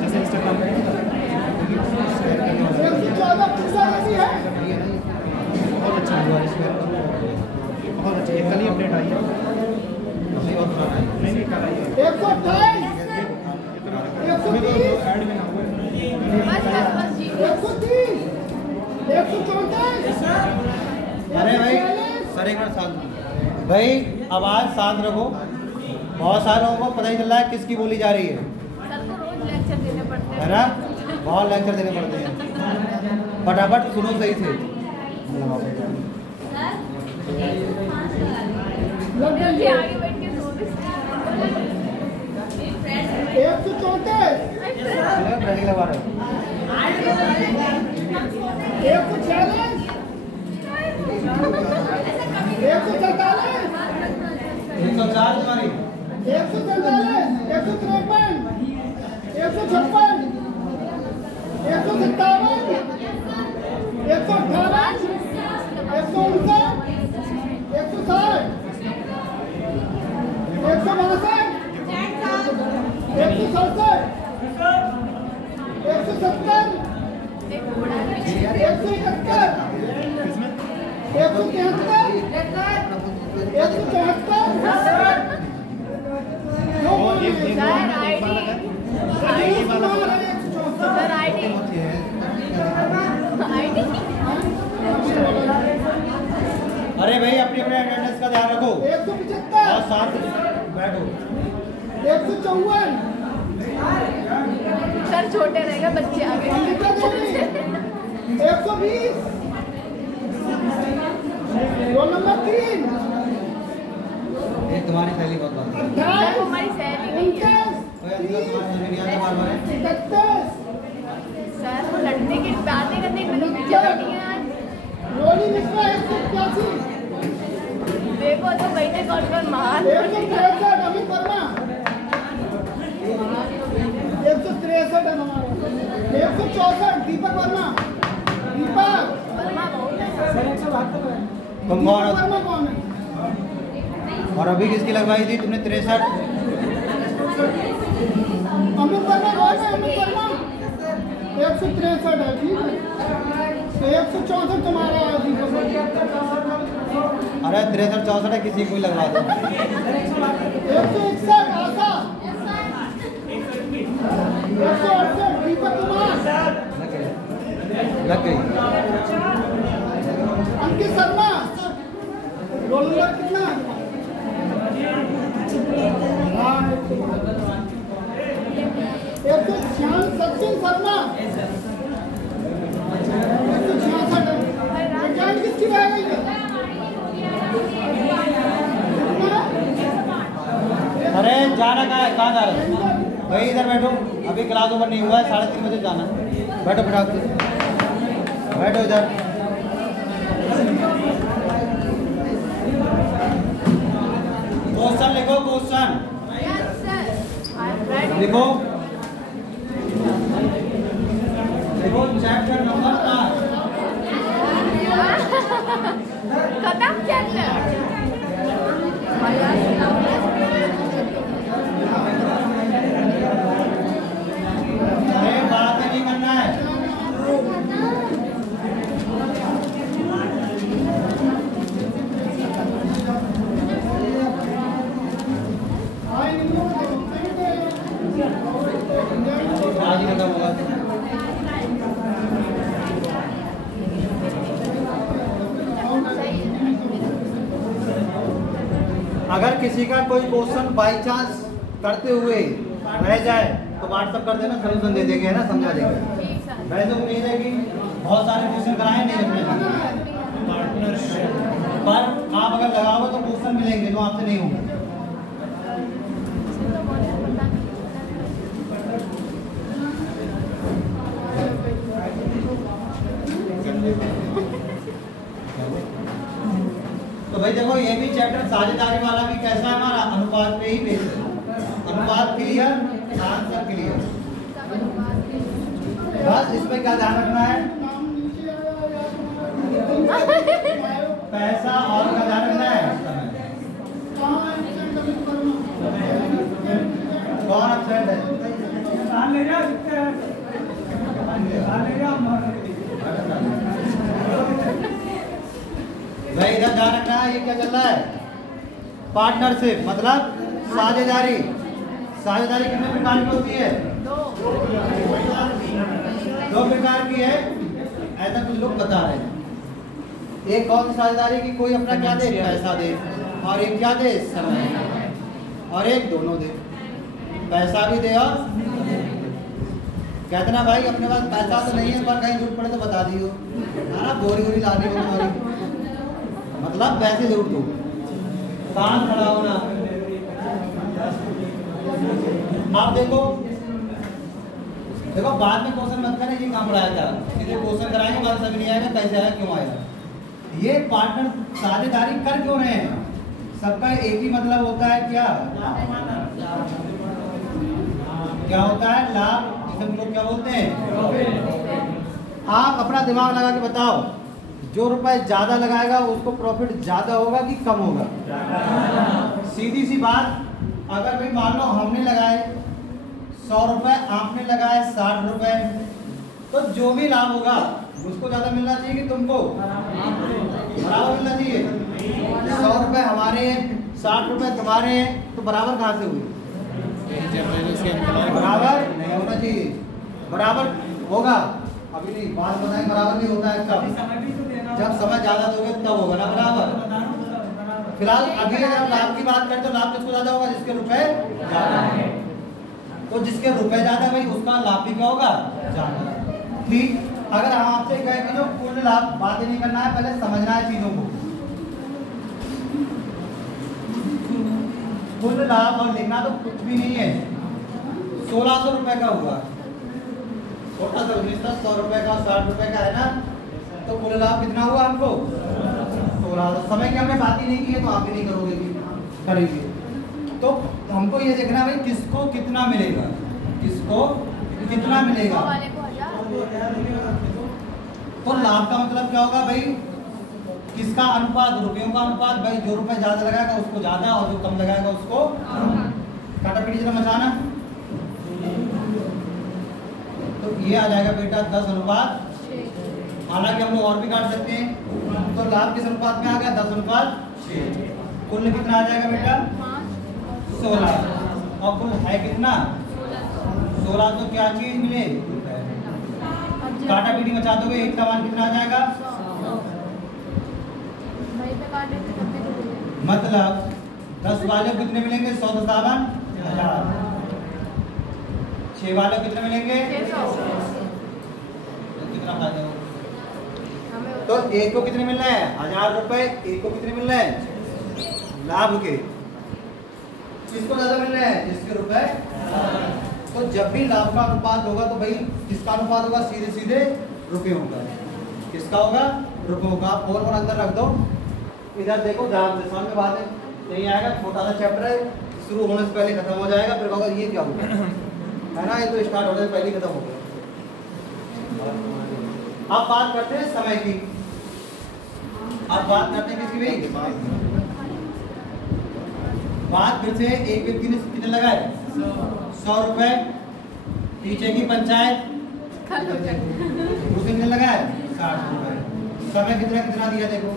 जैसे इंस्टाग्राम पे बहुत अच्छा हुआ इसमें। बहुत अच्छा ये कल ही अपडेट आई है। नहीं नहीं कल आई है। अभी तो ऐड में ना हुआ। बस जी। अरे भाई सर एक मिनट शांत भाई आवाज़ शांत रखो। बहुत सारे लोगों को पता ही चल रहा है किसकी बोली जा रही है सर को रोज लेक्चर देने पड़ते हैं। है ना? बहुत लेक्चर देने पड़ते हैं। फटाफट सुनो सही से। जल्दी आगे बैठ के सो रहे। प्रैक्टिकल लगा रहे हो। 104 तुम्हारी 143 153 170 एक घोड़ा भी 171 किसमें 173 174 वो एक सर एक वाला है आईडी वाला सर आईडी आईडी अरे भाई अपनी अपने अटेंडेंस का ध्यान रखो 175 और साथ बैठो। 154 सर छोटे रहेगा बच्चे आगे 120 रोल नंबर 3 ये तुम्हारी शैली बहुत बात है। सर वो हमारी सैलरी नहीं है 29 बार 31 सर वो लड़ने के बातें करने के लिए पीछे बैठी हैं आज रोली मिश्रा 181 देखो तो बैठे कौन कौन महान 163 अमित वर्मा 163 है हमारा 164 दीपक वर्मा दीपक वर्मा बहुत है तुम कौन हो? वर्मा कौन है और अभी किसकी लगवाई थी तुमने? 63। अमित वर्मा कौन है अमित वर्मा 163 है ठीक है 164 तुम्हारा है दीपक वर्मा अरे 63 64 है, किसी को ही लगवा दो। 161 आशा 168 दीपक कुमार लग गई। अंकित शर्मा रोल नंबर कितना सचिन शर्मा 166 किसकी रह गई है अरे जाना कहाँ है? कहाँ जा रहे हो भाई? इधर बैठो, अभी क्लास ओवर नहीं हुआ है, 3:30 बजे जाना है। बैठो फटाक से, बैठो इधर। क्वेश्चन लिखो, क्वेश्चन लिखो, लिखो चैप्टर नंबर 8। खत्म चैप्टर अरे बात नहीं करना है। आज ही खत्म होगा। अगर किसी का कोई क्वेश्चन बाई चांस करते हुए रह जाए तो व्हाट्सअप कर देना, सोल्यूशन दे देंगे, है ना, समझा देंगे। वैसे उम्मीद है कि बहुत सारे क्वेश्चन कराए नहीं अपने, पर आप अगर लगाओगे तो क्वेश्चन मिलेंगे जो आपसे नहीं होंगे। तो भाई देखो, ये भी चैप्टर साझेदारी वाला भी कैसा है हमारा? अनुपात पे ही बेस्ड है। अनुपात क्लियर, आंसर क्लियर। बस इसमें क्या ध्यान रखना है? पैसा और का ध्यान रखना है। कौन अपसेंट है? भाई इधर ध्यान रखना है, ये क्या चल रहा है? पार्टनरशिप मतलब साझेदारी। साझेदारी कितने प्रकार की होती है? 2 प्रकार की है, ऐसा कुछ लोग बता रहे हैं। एक कौन सी साझेदारी की कोई अपना क्या दे? पैसा दे, और एक क्या दे? समय, और एक दोनों दे, पैसा भी दे और कहते ना भाई अपने पास पैसा तो नहीं है, पर कहीं जरूरत पड़े तो बता दियो, है ना, बोरी बोरी लानी हो तुम्हारी, मतलब पैसे जरूर दो, काम खड़ा होना। आप देखो देखो बाद में क्वेश्चन मत करें ये काम पढ़ाया था, सीधे क्वेश्चन कराएंगे, बाद समझ नहीं आएगा कैसे आया, क्यों आया। ये पार्टनर साझेदारी कर क्यों रहे हैं? सबका एक ही मतलब होता है, क्या क्या होता है? लाभ, जिसे हम लोग क्या बोलते हैं? आप अपना दिमाग लगा के बताओ, जो रुपए ज्यादा लगाएगा उसको प्रॉफिट ज्यादा होगा कि कम होगा? सीधी सी बात, अगर भाई मान लो हमने लगाए 100 रुपए, आपने लगाए 60 रुपए, तो जो भी लाभ होगा उसको ज्यादा मिलना चाहिए कि तुमको बराबर मिलना चाहिए। 100 रुपए हमारे 60 रुपए तुम्हारे हैं, तो बराबर कहाँ से हुई? बराबर नहीं होना चाहिए। बराबर होगा अभी नहीं, बात बताएं बराबर नहीं होता है कब? जब समय ज्यादा दोगे तब होगा ना बराबर। फिलहाल अभी अगर लाभ की बात करें तो लाभ किसको ज्यादा होगा? जिसके रुपए ज्यादा है। तो जिसके रुपए ज्यादा है भाई उसका लाभ भी क्या होगा? ज्यादा। ठीक, अगर हम आपसे कहें कि जो कुल लाभ, बातें नहीं करना है, पहले समझना है चीजों को। कुल लाभ और लिखना तो कुछ भी नहीं है। 1600 रुपए का हुआ, छोटा सा 100 रुपए का 60 रुपए का है ना, तो कुल लाभ कितना हुआ हमको? 1600। समय की हमने बात ही नहीं की है तो आप भी नहीं करोगे कि करेंगे। तो हमको ये देखना भाई किसको कितना मिलेगा, किसको कितना मिलेगा। तो लाभ का मतलब क्या होगा भाई? किसका अनुपात? रुपयों का अनुपात। भाई जो रुपए ज्यादा लगाएगा उसको ज्यादा और जो कम लगाएगा उसको काटा पीटी जरा मचाना। तो ये आ जाएगा बेटा 10 अनुपात। हालांकि हम लोग और भी काट सकते हैं। तो लाभ किस अनुपात में आ गया? 10 अनुपात 6। कुल कितना आ जाएगा बेटा? 16। और कुल है कितना? 16। तो क्या चीज मिले? काटा पीटी मचा दोगे, एक का मान कितना आ जाएगा? मतलब 10 वाले कितने मिलेंगे? 100 × 1000। 6 वाले कितने मिलेंगे? 600। कितना फायदा होगा? तो एक को कितने मिलना है? 1000 रुपए। एक को कितने मिलना है? लाभ के। किसको ज्यादा मिलना है? जिसके रुपए। तो जब भी लाभ का अनुपात होगा तो भाई किसका अनुपात होगा? सीधे सीधे रुपयों का। किसका होगा? रुपयों का। और अंदर रख दो। इधर देखो, ध्यान से सामने बात है, नहीं आएगा, छोटा सा चैप्टर है, शुरू होने से पहले खत्म हो जाएगा, फिर होगा ये क्या होगा, है ना? ये तो स्टार्ट होने से पहले खत्म हो गया। अब बात करते हैं समय की। अब बात करते हैं किसकी भाई? बात फिर से एक व्यक्ति ने कितने लगाए? 100 रुपए। पीछे की पंचायत उसने लगाए 60 रुपए। समय कितना कितना दिया देखो,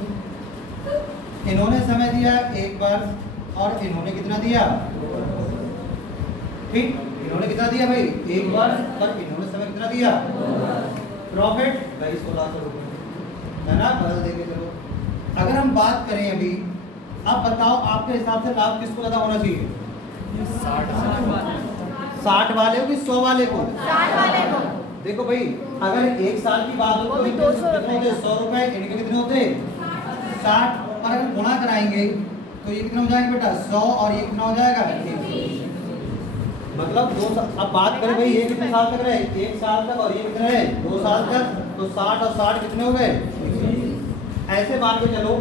इन्होंने समय दिया 1 वर्ष और इन्होंने कितना दिया? ठीक, इन्होंने कितना दिया भाई? 1 वर्ष और इन्होंने समय कितना दिया? प्रॉफिट भाई 1600 रुपए, है ना? बदल देंगे चलो। अगर हम बात करें अभी, अब बताओ आपके हिसाब से लाभ किसको ज्यादा होना चाहिए? 60 वाले को कि 100 वाले को? 60 वाले को। देखो भाई, अगर 1 साल की बात हो तो 200 रुपए, 100 रुपए, इनके कितने होते? 60। और अगर गुणा कराएंगे तो ये कितना हो जाएगा बेटा? 100 और ये कितना हो जाएगा? 100। मतलब 2 साल। अब बात करें भाई ये कितने साल तक रहे? 1 साल तक, और ये कितने रहे? 2 साल तक। तो 60 और 60 कितने हो गए? ऐसे मान के चलो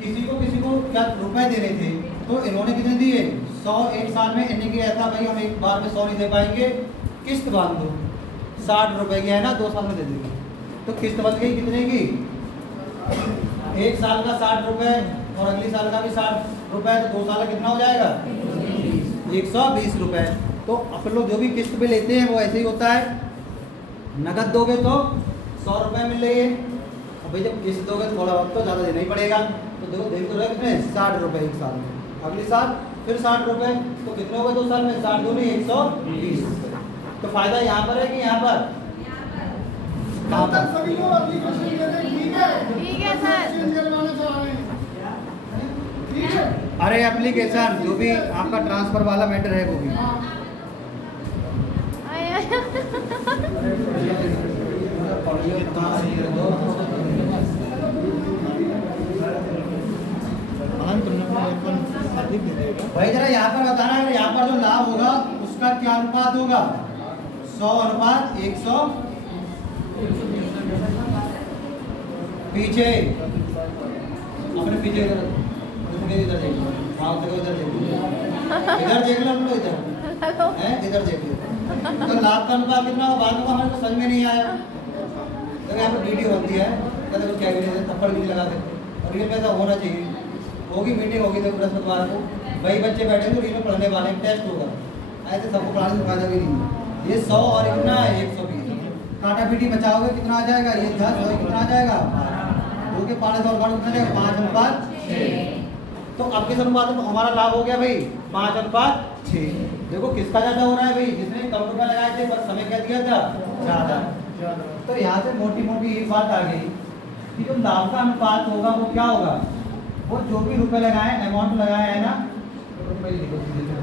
किसी को क्या रुपए देने थे तो इन्होंने कितने दिए? 100 1 साल में। इन्हें किया था भाई हम एक बार में 100 नहीं दे पाएंगे, किस्त बांध दो। 60 रुपए की है ना, 2 साल में दे देंगे। तो किस्त बन गई कितने की? 1 साल का 60 रुपए और अगली साल का भी 60 रुपए, तो 2 साल का कितना हो जाएगा? 120 रुपए। तो अपन लोग जो भी किस्त पे लेते हैं वो ऐसे ही होता है। नगद दोगे तो 100 रुपए मिल रही है, और भाई जब किस्त दोगे थोड़ा वक्त तो ज़्यादा देना ही पड़ेगा। तो देखो देख तो रहे कितने? 60 रुपए 1 साल में, अगले साल फिर 60 रुपए, तो कितने हो गए 2 साल में? 60 दूनी 120 रुपए। तो फायदा यहाँ पर है कि यहाँ पर? कहाँ तक सभी लोग एप्लीकेशन ले रहे हैं? ठीक है? ठीक है सर। चेंज करवाना चाह रहे हैं? ठीक है? अरे एप्लीकेशन जो भी आपका ट्रांसफर वाला मैटर है वो भी भाई जरा यहाँ पर बताना है, यहाँ पर जो लाभ होगा उसका क्या अनुपात होगा? 100 अनुपात 100। पीछे अपने पीछे इधर देख लो, हाँ इधर देख लो, इधर देख लो, इधर हैं, इधर देख लो। तो लाभ का अनुपात कितना हो? बाद में हमारे को समझ में नहीं आया। तो यहाँ पर वीडियो होती है, कहते कुछ क्या वीडियो थप्पड़ भी नहीं लगाते, और रियल में ऐसा होना चाहिए। होगी मीटिंग होगी तो बृहस्पतिवार को वही बच्चे बैठे तो रियल पढ़ने वाले, टेस्ट होगा। ऐसे सबको पढ़ाने से फायदा भी नहीं। ये 100 और कितना है? 120। काटा पीटी बचाओगे कितना आ जाएगा, ये 10 और कितना आ जाएगा 2 के पाने से और काटो कितना जाएगा 5:6। तो अब किस अनुपात में हमारा लाभ हो गया भाई 5:6। देखो किसका ज्यादा हो रहा है भाई, जिसने कम रुपया लगाए थे पर समय क्या दिया था ज्यादा। तो यहाँ से मोटी मोटी एक बात आ गई कि जो लाभ का अनुपात होगा वो क्या होगा, वो जो भी रुपए लगाए अमाउंट लगाया है ना,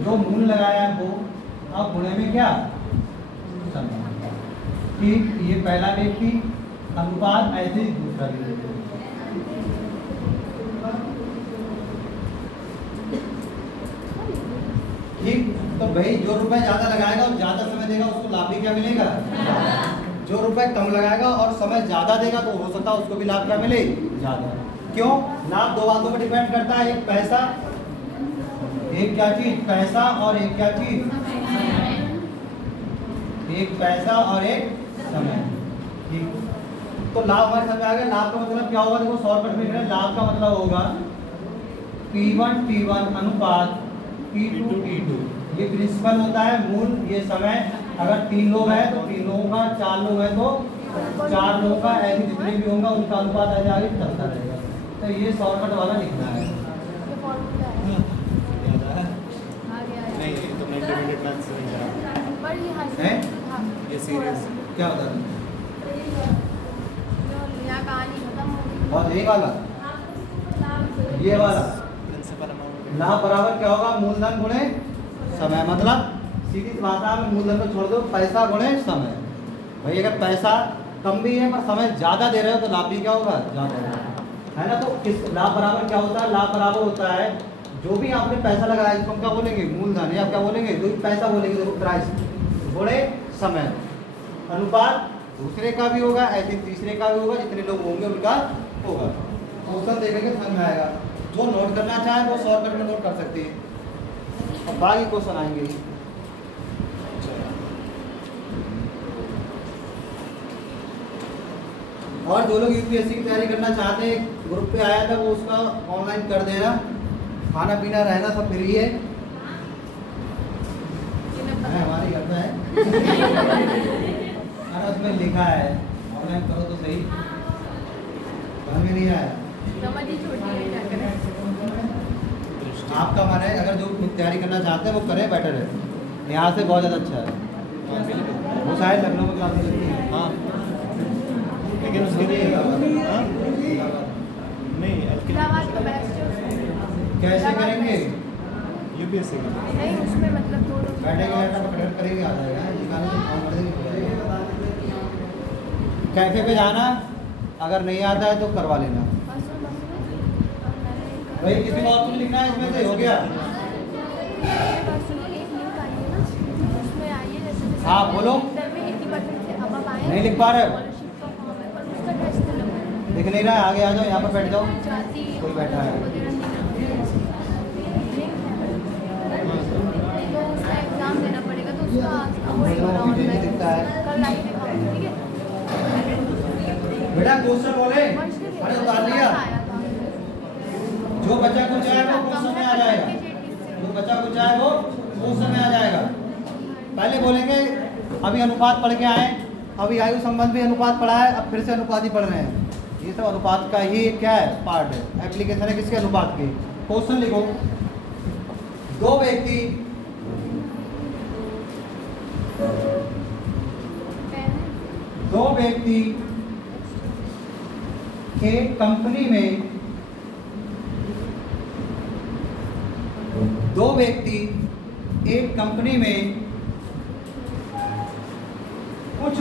जो मूल्य लगाया है वो अब गुणे में क्या समय। ठीक, ये पहला व्यक्ति अनुपात, ऐसे ही दूसरा व्यक्ति। ठीक, तो भाई जो रुपए ज्यादा लगाएगा और ज्यादा समय देगा उसको लाभ भी क्या मिलेगा। जो रुपए कम लगाएगा और समय ज्यादा देगा तो हो सकता है उसको भी लाभ क्या मिले ज्यादा। क्यों, लाभ 2 बातों पर डिपेंड करता है, एक पैसा, एक क्या चीज पैसा, और एक क्या चीज एक पैसा और एक समय। ठीक, तो लाभ हमारे समझ आ गया। लाभ का मतलब क्या होगा, देखो शॉर्टकट में लाभ का मतलब होगा P1 T1 अनुपात P2 T2। ये प्रिंसिपल होता है मूल, ये समय। अगर 3 लोग हैं तो 3 लोगों का, 4 लोग हैं तो 4 लोगों का, ऐसे जितने भी होंगे उनका अनुपात ऐसे आगे चलता रहेगा। तो ये शॉर्टकट वाला लिखना है। ये फॉर्मूला है आ गया है। नहीं ये तो 90 मिनट मैथ्स नहीं करा। पर ये हाई हैं? ये सीरियस क्या होता है यहाँ कहानी खत्म हो गई। और ये वाला, ये वाला प्रिंसिपल अमाउंट लाभ बराबर क्या होगा, मूलधन गुणे समय। मतलब सीधी भाषा में मूलधन को छोड़ दो, पैसा गुणे समय। भाई अगर पैसा कम भी है पर समय ज्यादा दे रहे हो तो लाभ भी क्या होगा ज्यादा होगा, है ना। तो किस लाभ बराबर क्या होता है, लाभ बराबर होता है जो भी आपने पैसा लगाया इसको हम क्या बोलेंगे मूलधन, या क्या बोलेंगे जो भी पैसा बोलेंगे देखो प्राइस गुणे समय। अनुपात दूसरे का भी होगा, ऐसे तीसरे का भी होगा, जितने लोग होंगे उनका होगा। क्वेश्चन देखेंगे समझ में आएगा। जो नोट करना चाहे वो शॉर्टकट में नोट कर सकते हैं। अब बाकी क्वेश्चन आएंगे। और जो लोग यूपीएससी की तैयारी करना चाहते हैं, ग्रुप पे आया था वो उसका ऑनलाइन कर देना, खाना पीना रहना सब फ्री है, हमारी घर पे है। अरे उसमें लिखा है ऑनलाइन करो तो सही, घर में नहीं आया। समझ ही छोटी है, क्या करें। आपका मन है, अगर जो तैयारी करना चाहते हैं वो करें, बेटर है। यहाँ से बहुत ज़्यादा अच्छा है। वो शायद लखनऊ में क्लास लगती है। हाँ लेकिन उसके लिए हाँ? नहीं इलाहाबाद का बेस्ट है उसमें। कैसे करेंगे, यूपीएससी का नहीं उसमें मतलब थोड़ा बैठेंगे पकड़ करेंगे आ जाएगा, निकालने से काम कर देंगे। कैफे पे जाना, अगर नहीं आता है तो करवा लेना। भाई किसी और को लिखना है इसमें से, हो गया। हाँ बोलो, नहीं लिख पा रहे हो, लिख नहीं रहा है, आगे आ जाओ, यहाँ पर बैठ जाओ, कोई बैठा है। एग्जाम देना पड़ेगा तो उसका दिखता है कल लाइव दिखाऊंगी, ठीक है। बेटा क्वेश्चन बोले, अरे उतार लिया। जो बच्चा कुछ आए वो क्वेश्चन में आ जाएगा, जो बच्चा कुछ आए वो क्वेश्चन में आ जाएगा। पहले बोलेंगे अभी अनुपात पढ़ के आए, अभी आयु संबंध भी अनुपात पढ़ा है, अब फिर से अनुपात ही पढ़ रहे हैं। ये सब अनुपात का ही क्या है पार्ट है, एप्लीकेशन है किसके अनुपात के। क्वेश्चन लिखो, दो व्यक्ति एक कंपनी में, दो व्यक्ति एक कंपनी में कुछ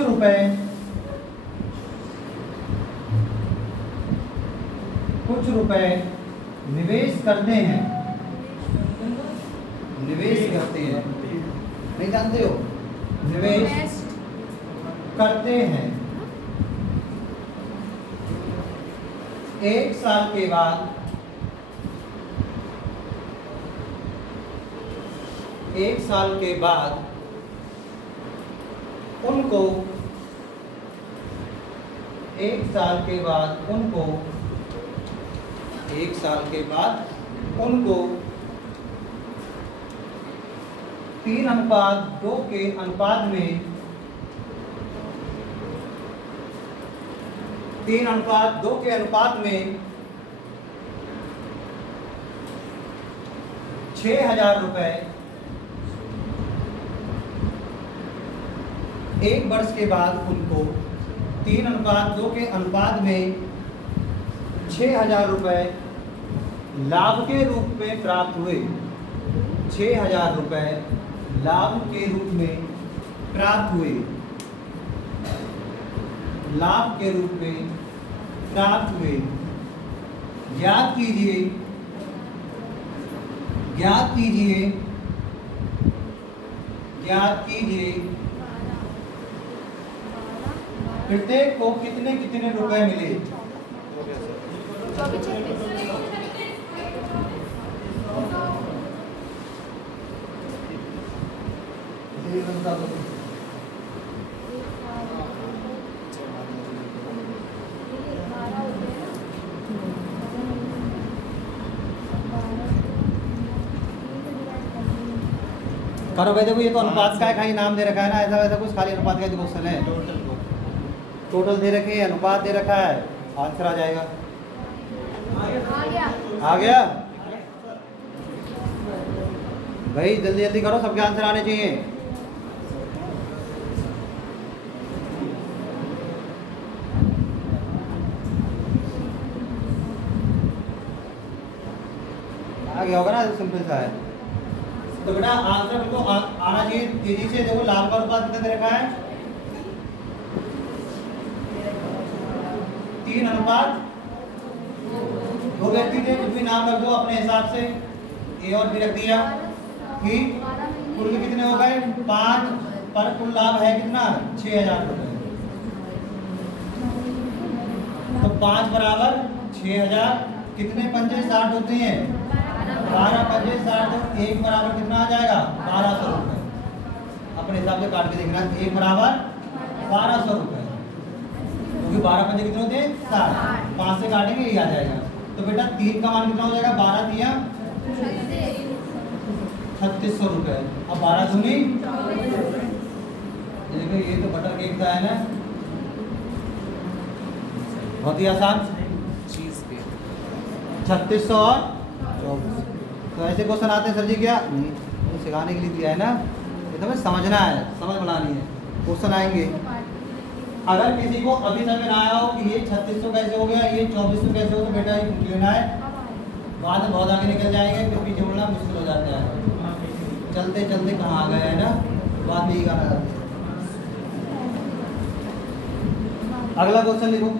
रुपए निवेश करते हैं, नहीं जानते हो, निवेश करते हैं। एक साल के बाद उनको 3:2 के अनुपात में 3:2 के अनुपात में 6,000 रुपए एक वर्ष के बाद उनको 3:2 के अनुपात में 6,000 रुपए लाभ के रूप में प्राप्त हुए। 6,000 रुपए लाभ के रूप में प्राप्त हुए। लाभ के रूप में प्राप्त हुए। ज्ञात कीजिए प्रत्येक को कितने कितने रुपए मिले। 24-26 करो भाई, देखो ये तो अनुपात का है, कहीं नाम दे रखा है ना, ऐसा वैसा कुछ, खाली अनुपात का क्वेश्चन है। टोटल दे रखे है, अनुपात दे रखा है, आंसर आ जाएगा। आ गया भाई, जल्दी जल्दी करो, सबके आंसर आने चाहिए। आ गया होगा ना, सिंपल सा है। तो बेटा आंसर को आना चाहिए तेजी से। देखो लाभ का अनुपात कितना दे रखा है, 3:2। दो व्यक्ति थे, कुछ भी नाम रख दो अपने हिसाब से, ए और बी रख दिया। ठीक, कुल कितने हो गए 5, पर कुल लाभ है कितना 6,000 रुपए। तो 5 बराबर 6,000, कितने पंजे 60 होते हैं, 12 पंजे 60, तो 1 बराबर कितना आ जाएगा 1,200 रुपए। अपने हिसाब से काट के देखना, 1 बराबर 1,200 रुपए, क्योंकि 12 पंजे कितने होते हैं 60, 5 से काटेंगे ये आ जाएगा। तो बेटा 3 का मान कितना हो जाएगा, 12 दिया 3600 रुपए। अब 12 दूनी, देखो ये तो बटर केक का है ना, बहुत ही आसान, 3600 और 24। तो ऐसे क्वेश्चन आते हैं सर जी क्या, तो सिखाने के लिए दिया है ना, ये तो हमें समझना है, समझ बनानी है। क्वेश्चन आएंगे, अगर किसी को अभी समझ ना आया हो कि ये 3600 कैसे हो गया, ये 2400 कैसे हो, तो बेटा ये पूछ लेना है, बाद में बहुत आगे निकल जाएंगे, फिर पीछे मुड़ना मुश्किल हो जाता है। चलते चलते कहाँ आ गए है ना, बाद में ही गाना जाते हैं। अगला क्वेश्चन लिखो।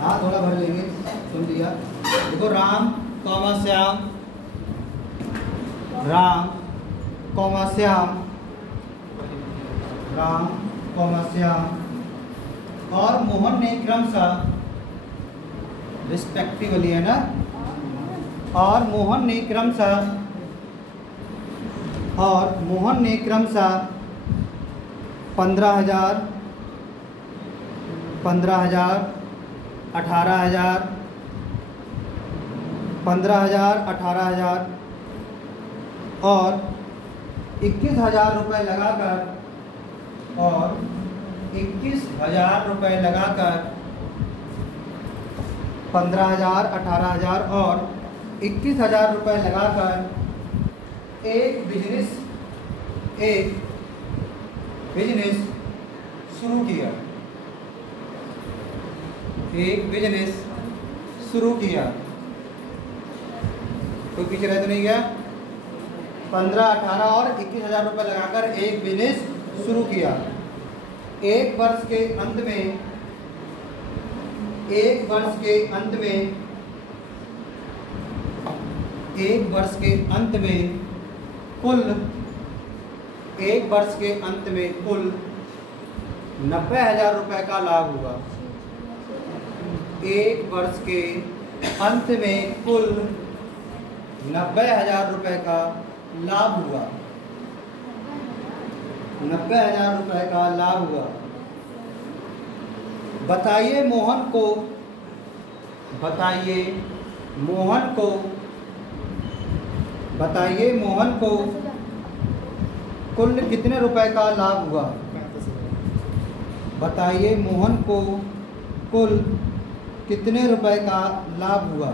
हाँ थोड़ा भर लेंगे, सुन लिया। देखो Ram comma Shyam, Ram comma Shyam, Ram comma Shyam और मोहन ने क्रमशः रिस्पेक्टिवली है ना, और मोहन ने क्रमशः 15,000, 18,000, 18,000 और 21,000 रुपये लगाकर, 15,000, 18,000 और 21,000 रुपये लगाकर एक बिजनेस शुरू किया। कोई पीछे रह तो नहीं गया। 15, 18 और 21,000 रुपये लगाकर एक बिजनेस शुरू किया। एक वर्ष के अंत में कुल 90,000 रुपये का लाभ हुआ। एक वर्ष के अंत में कुल 90,000 रुपये का लाभ हुआ। 90,000 रुपये का लाभ हुआ। बताइए मोहन को कुल कितने रुपए का लाभ हुआ? बताइए मोहन को कुल कितने रुपए का लाभ हुआ?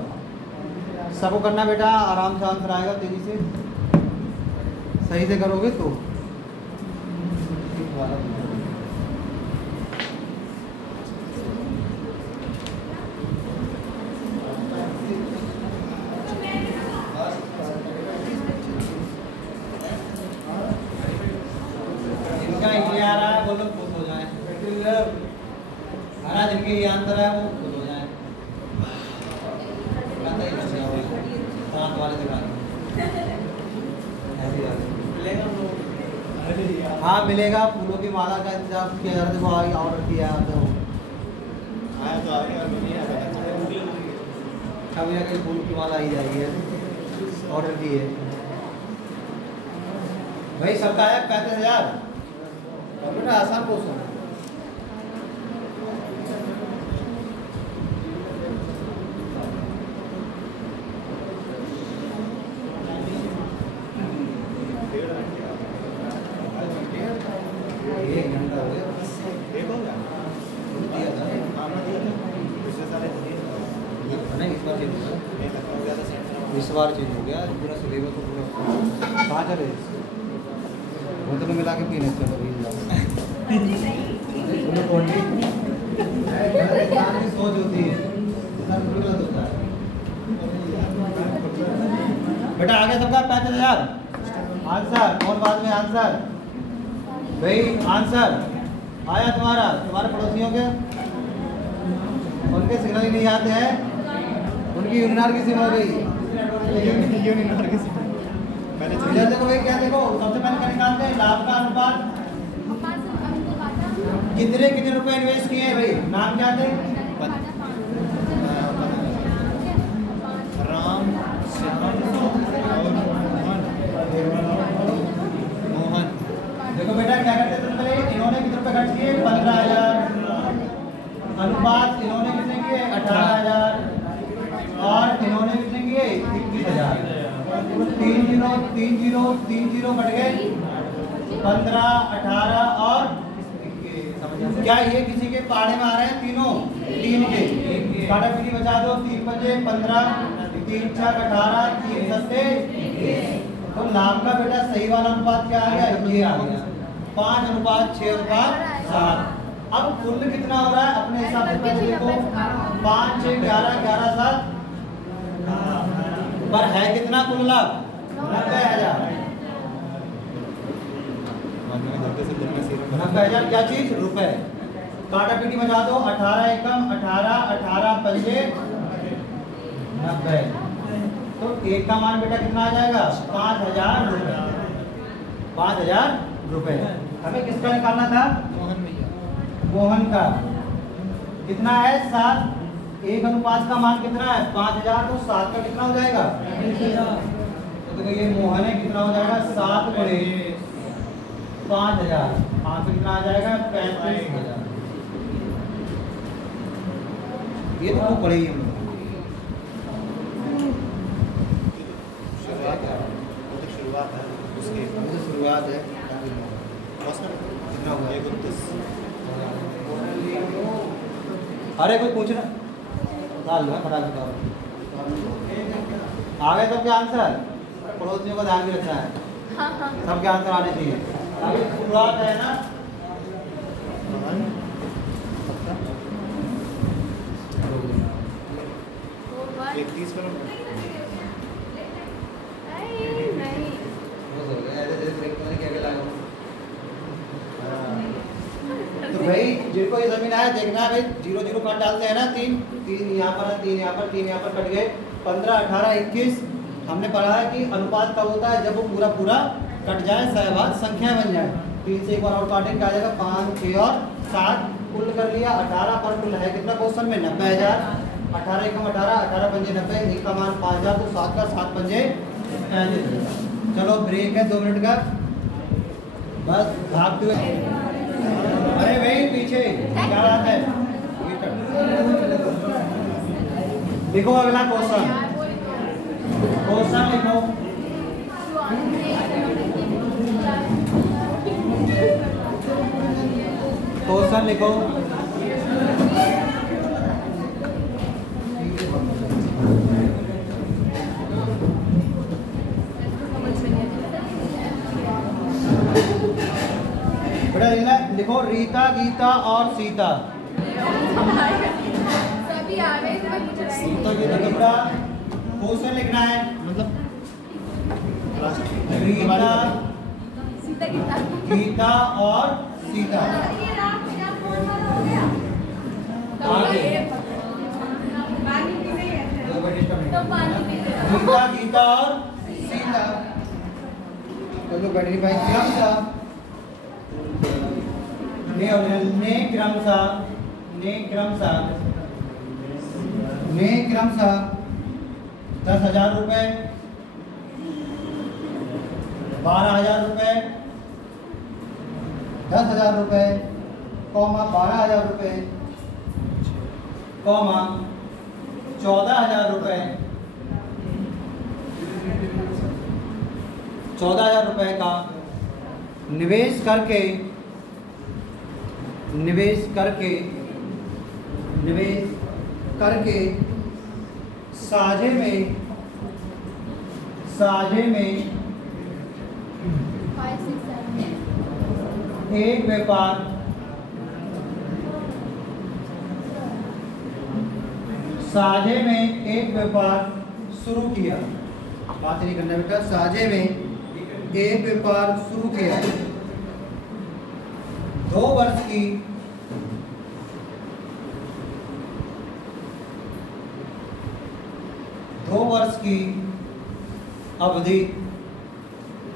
सबको करना बेटा, आराम से आंसर आएगा, तेजी से सही से करोगे तो। इनका ये आ रहा है, बोलो खुश हो जाए। महाराज इनके ये आंसर है, वो खुश हो जाए। साथ वाले दिखा हाँ मिलेगा। फूलों की माला का इंतजाम किया जा रहा है। देखो आगे ऑर्डर किया है तो आया तो आ गया, नहीं आया कभी ना कभी फूल की माला आई जाएगी। ऑर्डर की है भाई, सबका आया 35,000। बेटा आसान क्वेश्चन है। इस बार चेंज हो गया पूरा सिलेबस तो पूरा। कहाँ चले बोतल में मिला के पीने चलो सोच होती है बेटा। आगे सबका 35,000 आंसर। और बाद में आंसर भाई, आंसर आया तुम्हारा। तुम्हारे पड़ोसियों के उनके सिग्नल ही नहीं आते हैं, उनकी यूनिनार की सिम हो गई। यूनिनार की सिम पहले देखो भाई, क्या देखो सबसे पहले क्या निकालते हैं? लाभ का अनुपात। कितने कितने रुपए इन्वेस्ट किए हैं भाई? नाम क्या थे? राम, श्याम और मोहन। देखो बेटा क्या करते थे पहले, इन्होंने कितने रुपए खर्च किए? 15,000। अनुपात इन्होंने कितने किए? 18,000। और इन्होंने कितने किए? 21,000। 3 जीरो कट गए। 15, 18 और 21। क्या ये किसी के पाड़े में आ रहे हैं? तीनों 3 के काटा पीटी बचा दो। 3 बजे 15, 3 4 18, 3 सत्ते 21। तो लाभ का बेटा सही वाला अनुपात क्या आ गया? ये आ गया 5:6:7। अब कुल कितना हो रहा है अपने हिसाब से पैसे देखो। 5 6 11 11 7 पर है कितना कुल लाभ? 90,000। 90,000 क्या चीज? रुपए। काटा पीटी बजा दो। 18 एकम 18, 18 पंजे 90। तो एक का मान बेटा कितना आ जाएगा? 5,000 रुपए। 5,000 रुपए। हमें किसका निकालना था? मोहन का। कितना है? 7। एक अनुपात का मान कितना है? 5,000। तो 7 का कितना हो जाएगा? तो देखो ये मोहन है, कितना हो जाएगा? 7 बड़े 5,000। 5 से कितना आ जाएगा? 35,000। ये तो खूब पड़ेगी हम लोग। शुरुआत है उसकी, शुरुआत है। कितना हुआ? 29। अरे कोई पूछना डाल लो, फटाक से डालो। आ गए सबके आंसर? पड़ोसियों का ध्यान भी रखना है। सबके आंसर आने चाहिए। अभी शुरुआत है ना? एक 30 पर तो भाई जिनको ये जमीन आया देखना है भाई, 0 0 काट डालते हैं ना। 3 यहाँ पर है, 3 यहाँ पर, 3 यहाँ पर कट गए। 15 18 21। हमने पढ़ा है कि अनुपात कब होता है? जब वो पूरा पूरा कट जाए, सहवाग संख्या बन जाए। 3 से एक बार और काटेंगे, आ जाएगा 5 6 और 7। कुल कर लिया 18 पर कुल है कितना क्वेश्चन में? 90,000। 18 एकम 18, 18 पंजे 90। एक का मान 5,000। तो 7 का 7 पंजे 35। चलो ब्रेक है 2 मिनट का, बस भागते हुए। अरे भाई पीछे क्या बात है? लिखो अगला क्वेश्चन। क्वेश्चन लिखो। क्वेश्चन लिखो। बेटा लिखो रीता, गीता और सीता। सभी आ रहे हैं, मैं कुछ सीता गीता का बेटा क्वेश्चन लिखना है। मतलब रीता, सीता गीता गीता और सीता। आगे तो पानी पीते हैं। रीता, गीता और सीता। तो बैटरी भाई क्रमशः ने क्रमशः 10,000 रुपए, 12,000 रुपए, 10,000 रुपए, 12,000 रुपए, 14,000 रुपए, 14,000 रुपए का निवेश करके साझे में 5, 6, 7 एक व्यापार शुरू किया। बात नहीं करना बेटा, साझे में एक व्यापार शुरू किया। 2 वर्ष की अवधि,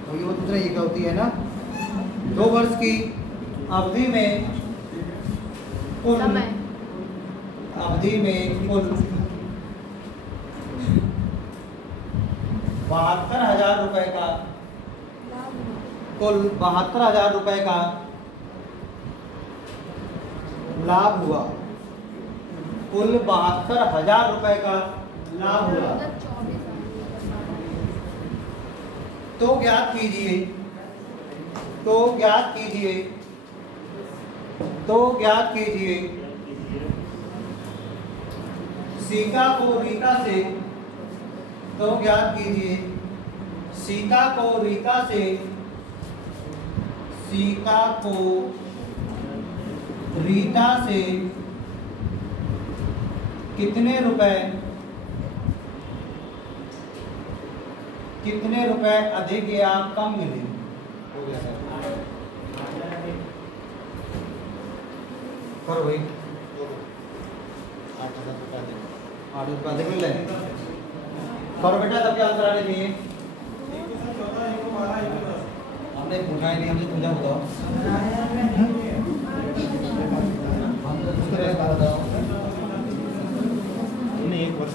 तो ये दूसरा ये क्या होती है ना, 2 वर्ष की अवधि में कुल 72,000 रुपए का लाभ हुआ। कुल 72,000 रुपए का लाभ हुआ। तो ज्ञात कीजिए सीता को रीता से कितने रुपए अधिक या कम मिले। करो भाई, 8 रुपये अधिक मिल रहे। करो बेटा, तब क्या आंसर आने चाहिए। हमने पूछा ही नहीं, हमसे तुझे बताओ। नहीं, 1 वर्ष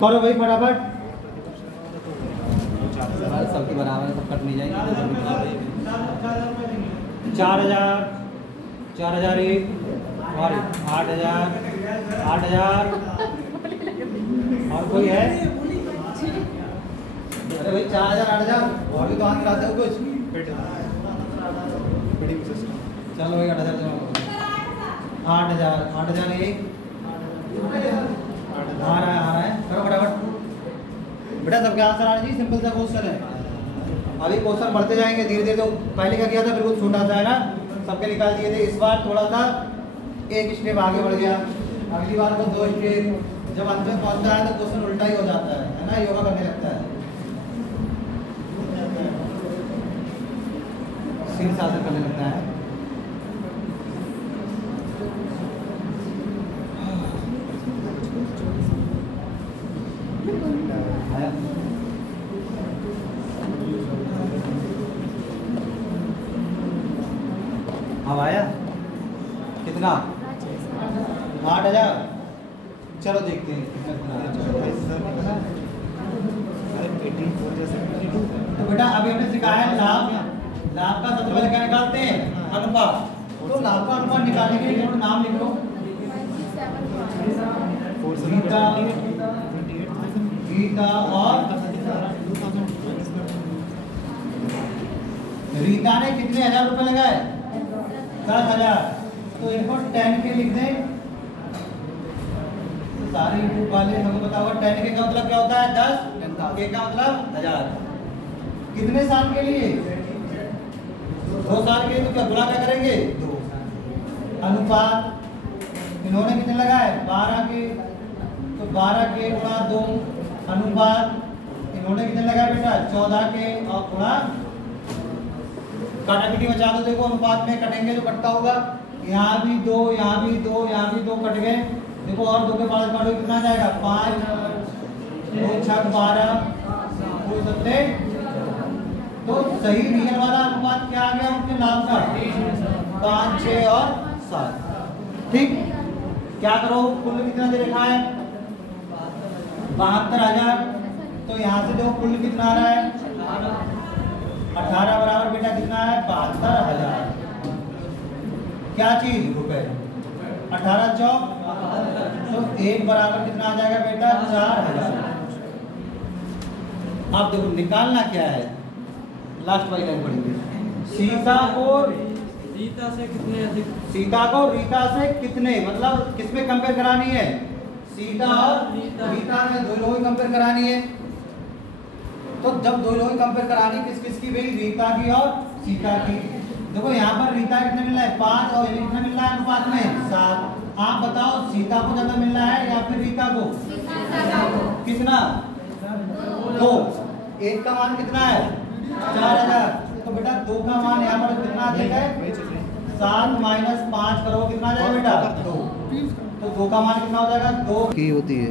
करो भाई फटाफट। सबके बराबर सब कट नहीं जाएगी। 4,000, 4,001 और 8,000, 8,000 और कोई है? अरे भाई 4,000, 8,000 और भी तो आगे आते हो कुछ। चलो भाई 8,000 जमा करो। 8,000, 8,001 आ रहा है। करो फटाफट बेटा, सबके आंसर आने चाहिए। सिंपल सा क्वेश्चन है। अभी क्वेश्चन बढ़ते जाएंगे धीरे धीरे। तो पहले क्या किया था, बिल्कुल छोटा सा है ना, सबके निकाल दिए थे। इस बार थोड़ा सा एक स्टेप आगे बढ़ गया। अगली बार को 2 स्टेप। जब अंत में पहुंचता है तो क्वेश्चन उल्टा ही हो जाता है ना, योगा करने लगता है। सीधे साधन करने लगता है। अब आया कितना? 8,000। चलो देखते हैं तो बेटा अभी हमने सिखाया है लाभ का सबसे पहले क्या निकालते हैं, अनुपात। तो लाभ का अनुपात निकालने के लिए नाम लिख लो। गीता और रीता ने कितने हजार रुपए लगाए? 10,000। तो इनको 10 के लिख दें। तो सारे यूट्यूब वाले हमको पता होगा 10 के का मतलब क्या होता है? 10 के का मतलब 1000। कितने साल के लिए? 2 साल के लिए। तो क्या गुणा क्या करेंगे? 2 अनुपात इन्होंने कितने लगाए? 12 के। तो 12 के गुणा 2 अनुपात इन्होंने कितने लगाए बेटा? 14 के और गुणा काटापिटी बचा दो। देखो अनुपात में कटेंगे तो कटता होगा। यहाँ भी 2, यहाँ भी 2, यहाँ भी 2 कट गए। देखो और 2 के 5 काटो कितना जाएगा? 5 2 6 12 2 7। तो सही रियल वाला अनुपात क्या आ गया उनके नाम का? 5 6 और 7। ठीक। क्या करो? कुल कितना दे रखा है? 72,000। तो यहाँ से देखो कुल कितना आ रहा है? 18 बराबर बेटा कितना है? 72,000। क्या चीज? रुपए। 18 चौक तो 1 बराबर कितना आ जाएगा बेटा? 4,000। अब देखो निकालना क्या है? लास्ट वाली लाइन पढ़ेंगे। सीता को रीता से कितने अधिक? सीता को रीता से कितने मतलब किसमें कंपेयर करानी है? सीता और रीता में 2 लोग कंपेयर करानी है। तो जब 2 लोग कंपेयर करानी किस किस की भाई? रीता की और सीता की। देखो यहाँ पर रीता कितने मिल रहा है? 5 और कितना मिल रहा है अनुपात में? 7। आप बताओ सीता को ज्यादा मिल रहा है या फिर रीता को? कितना? 2। 1 का मान कितना है? 4,000। तो बेटा 2 का मान यहाँ पर कितना आ जाएगा? 7 - 5 करो कितना आ जाएगा बेटा? 2। तो 2 का मान कितना हो जाएगा? 2 की होती है।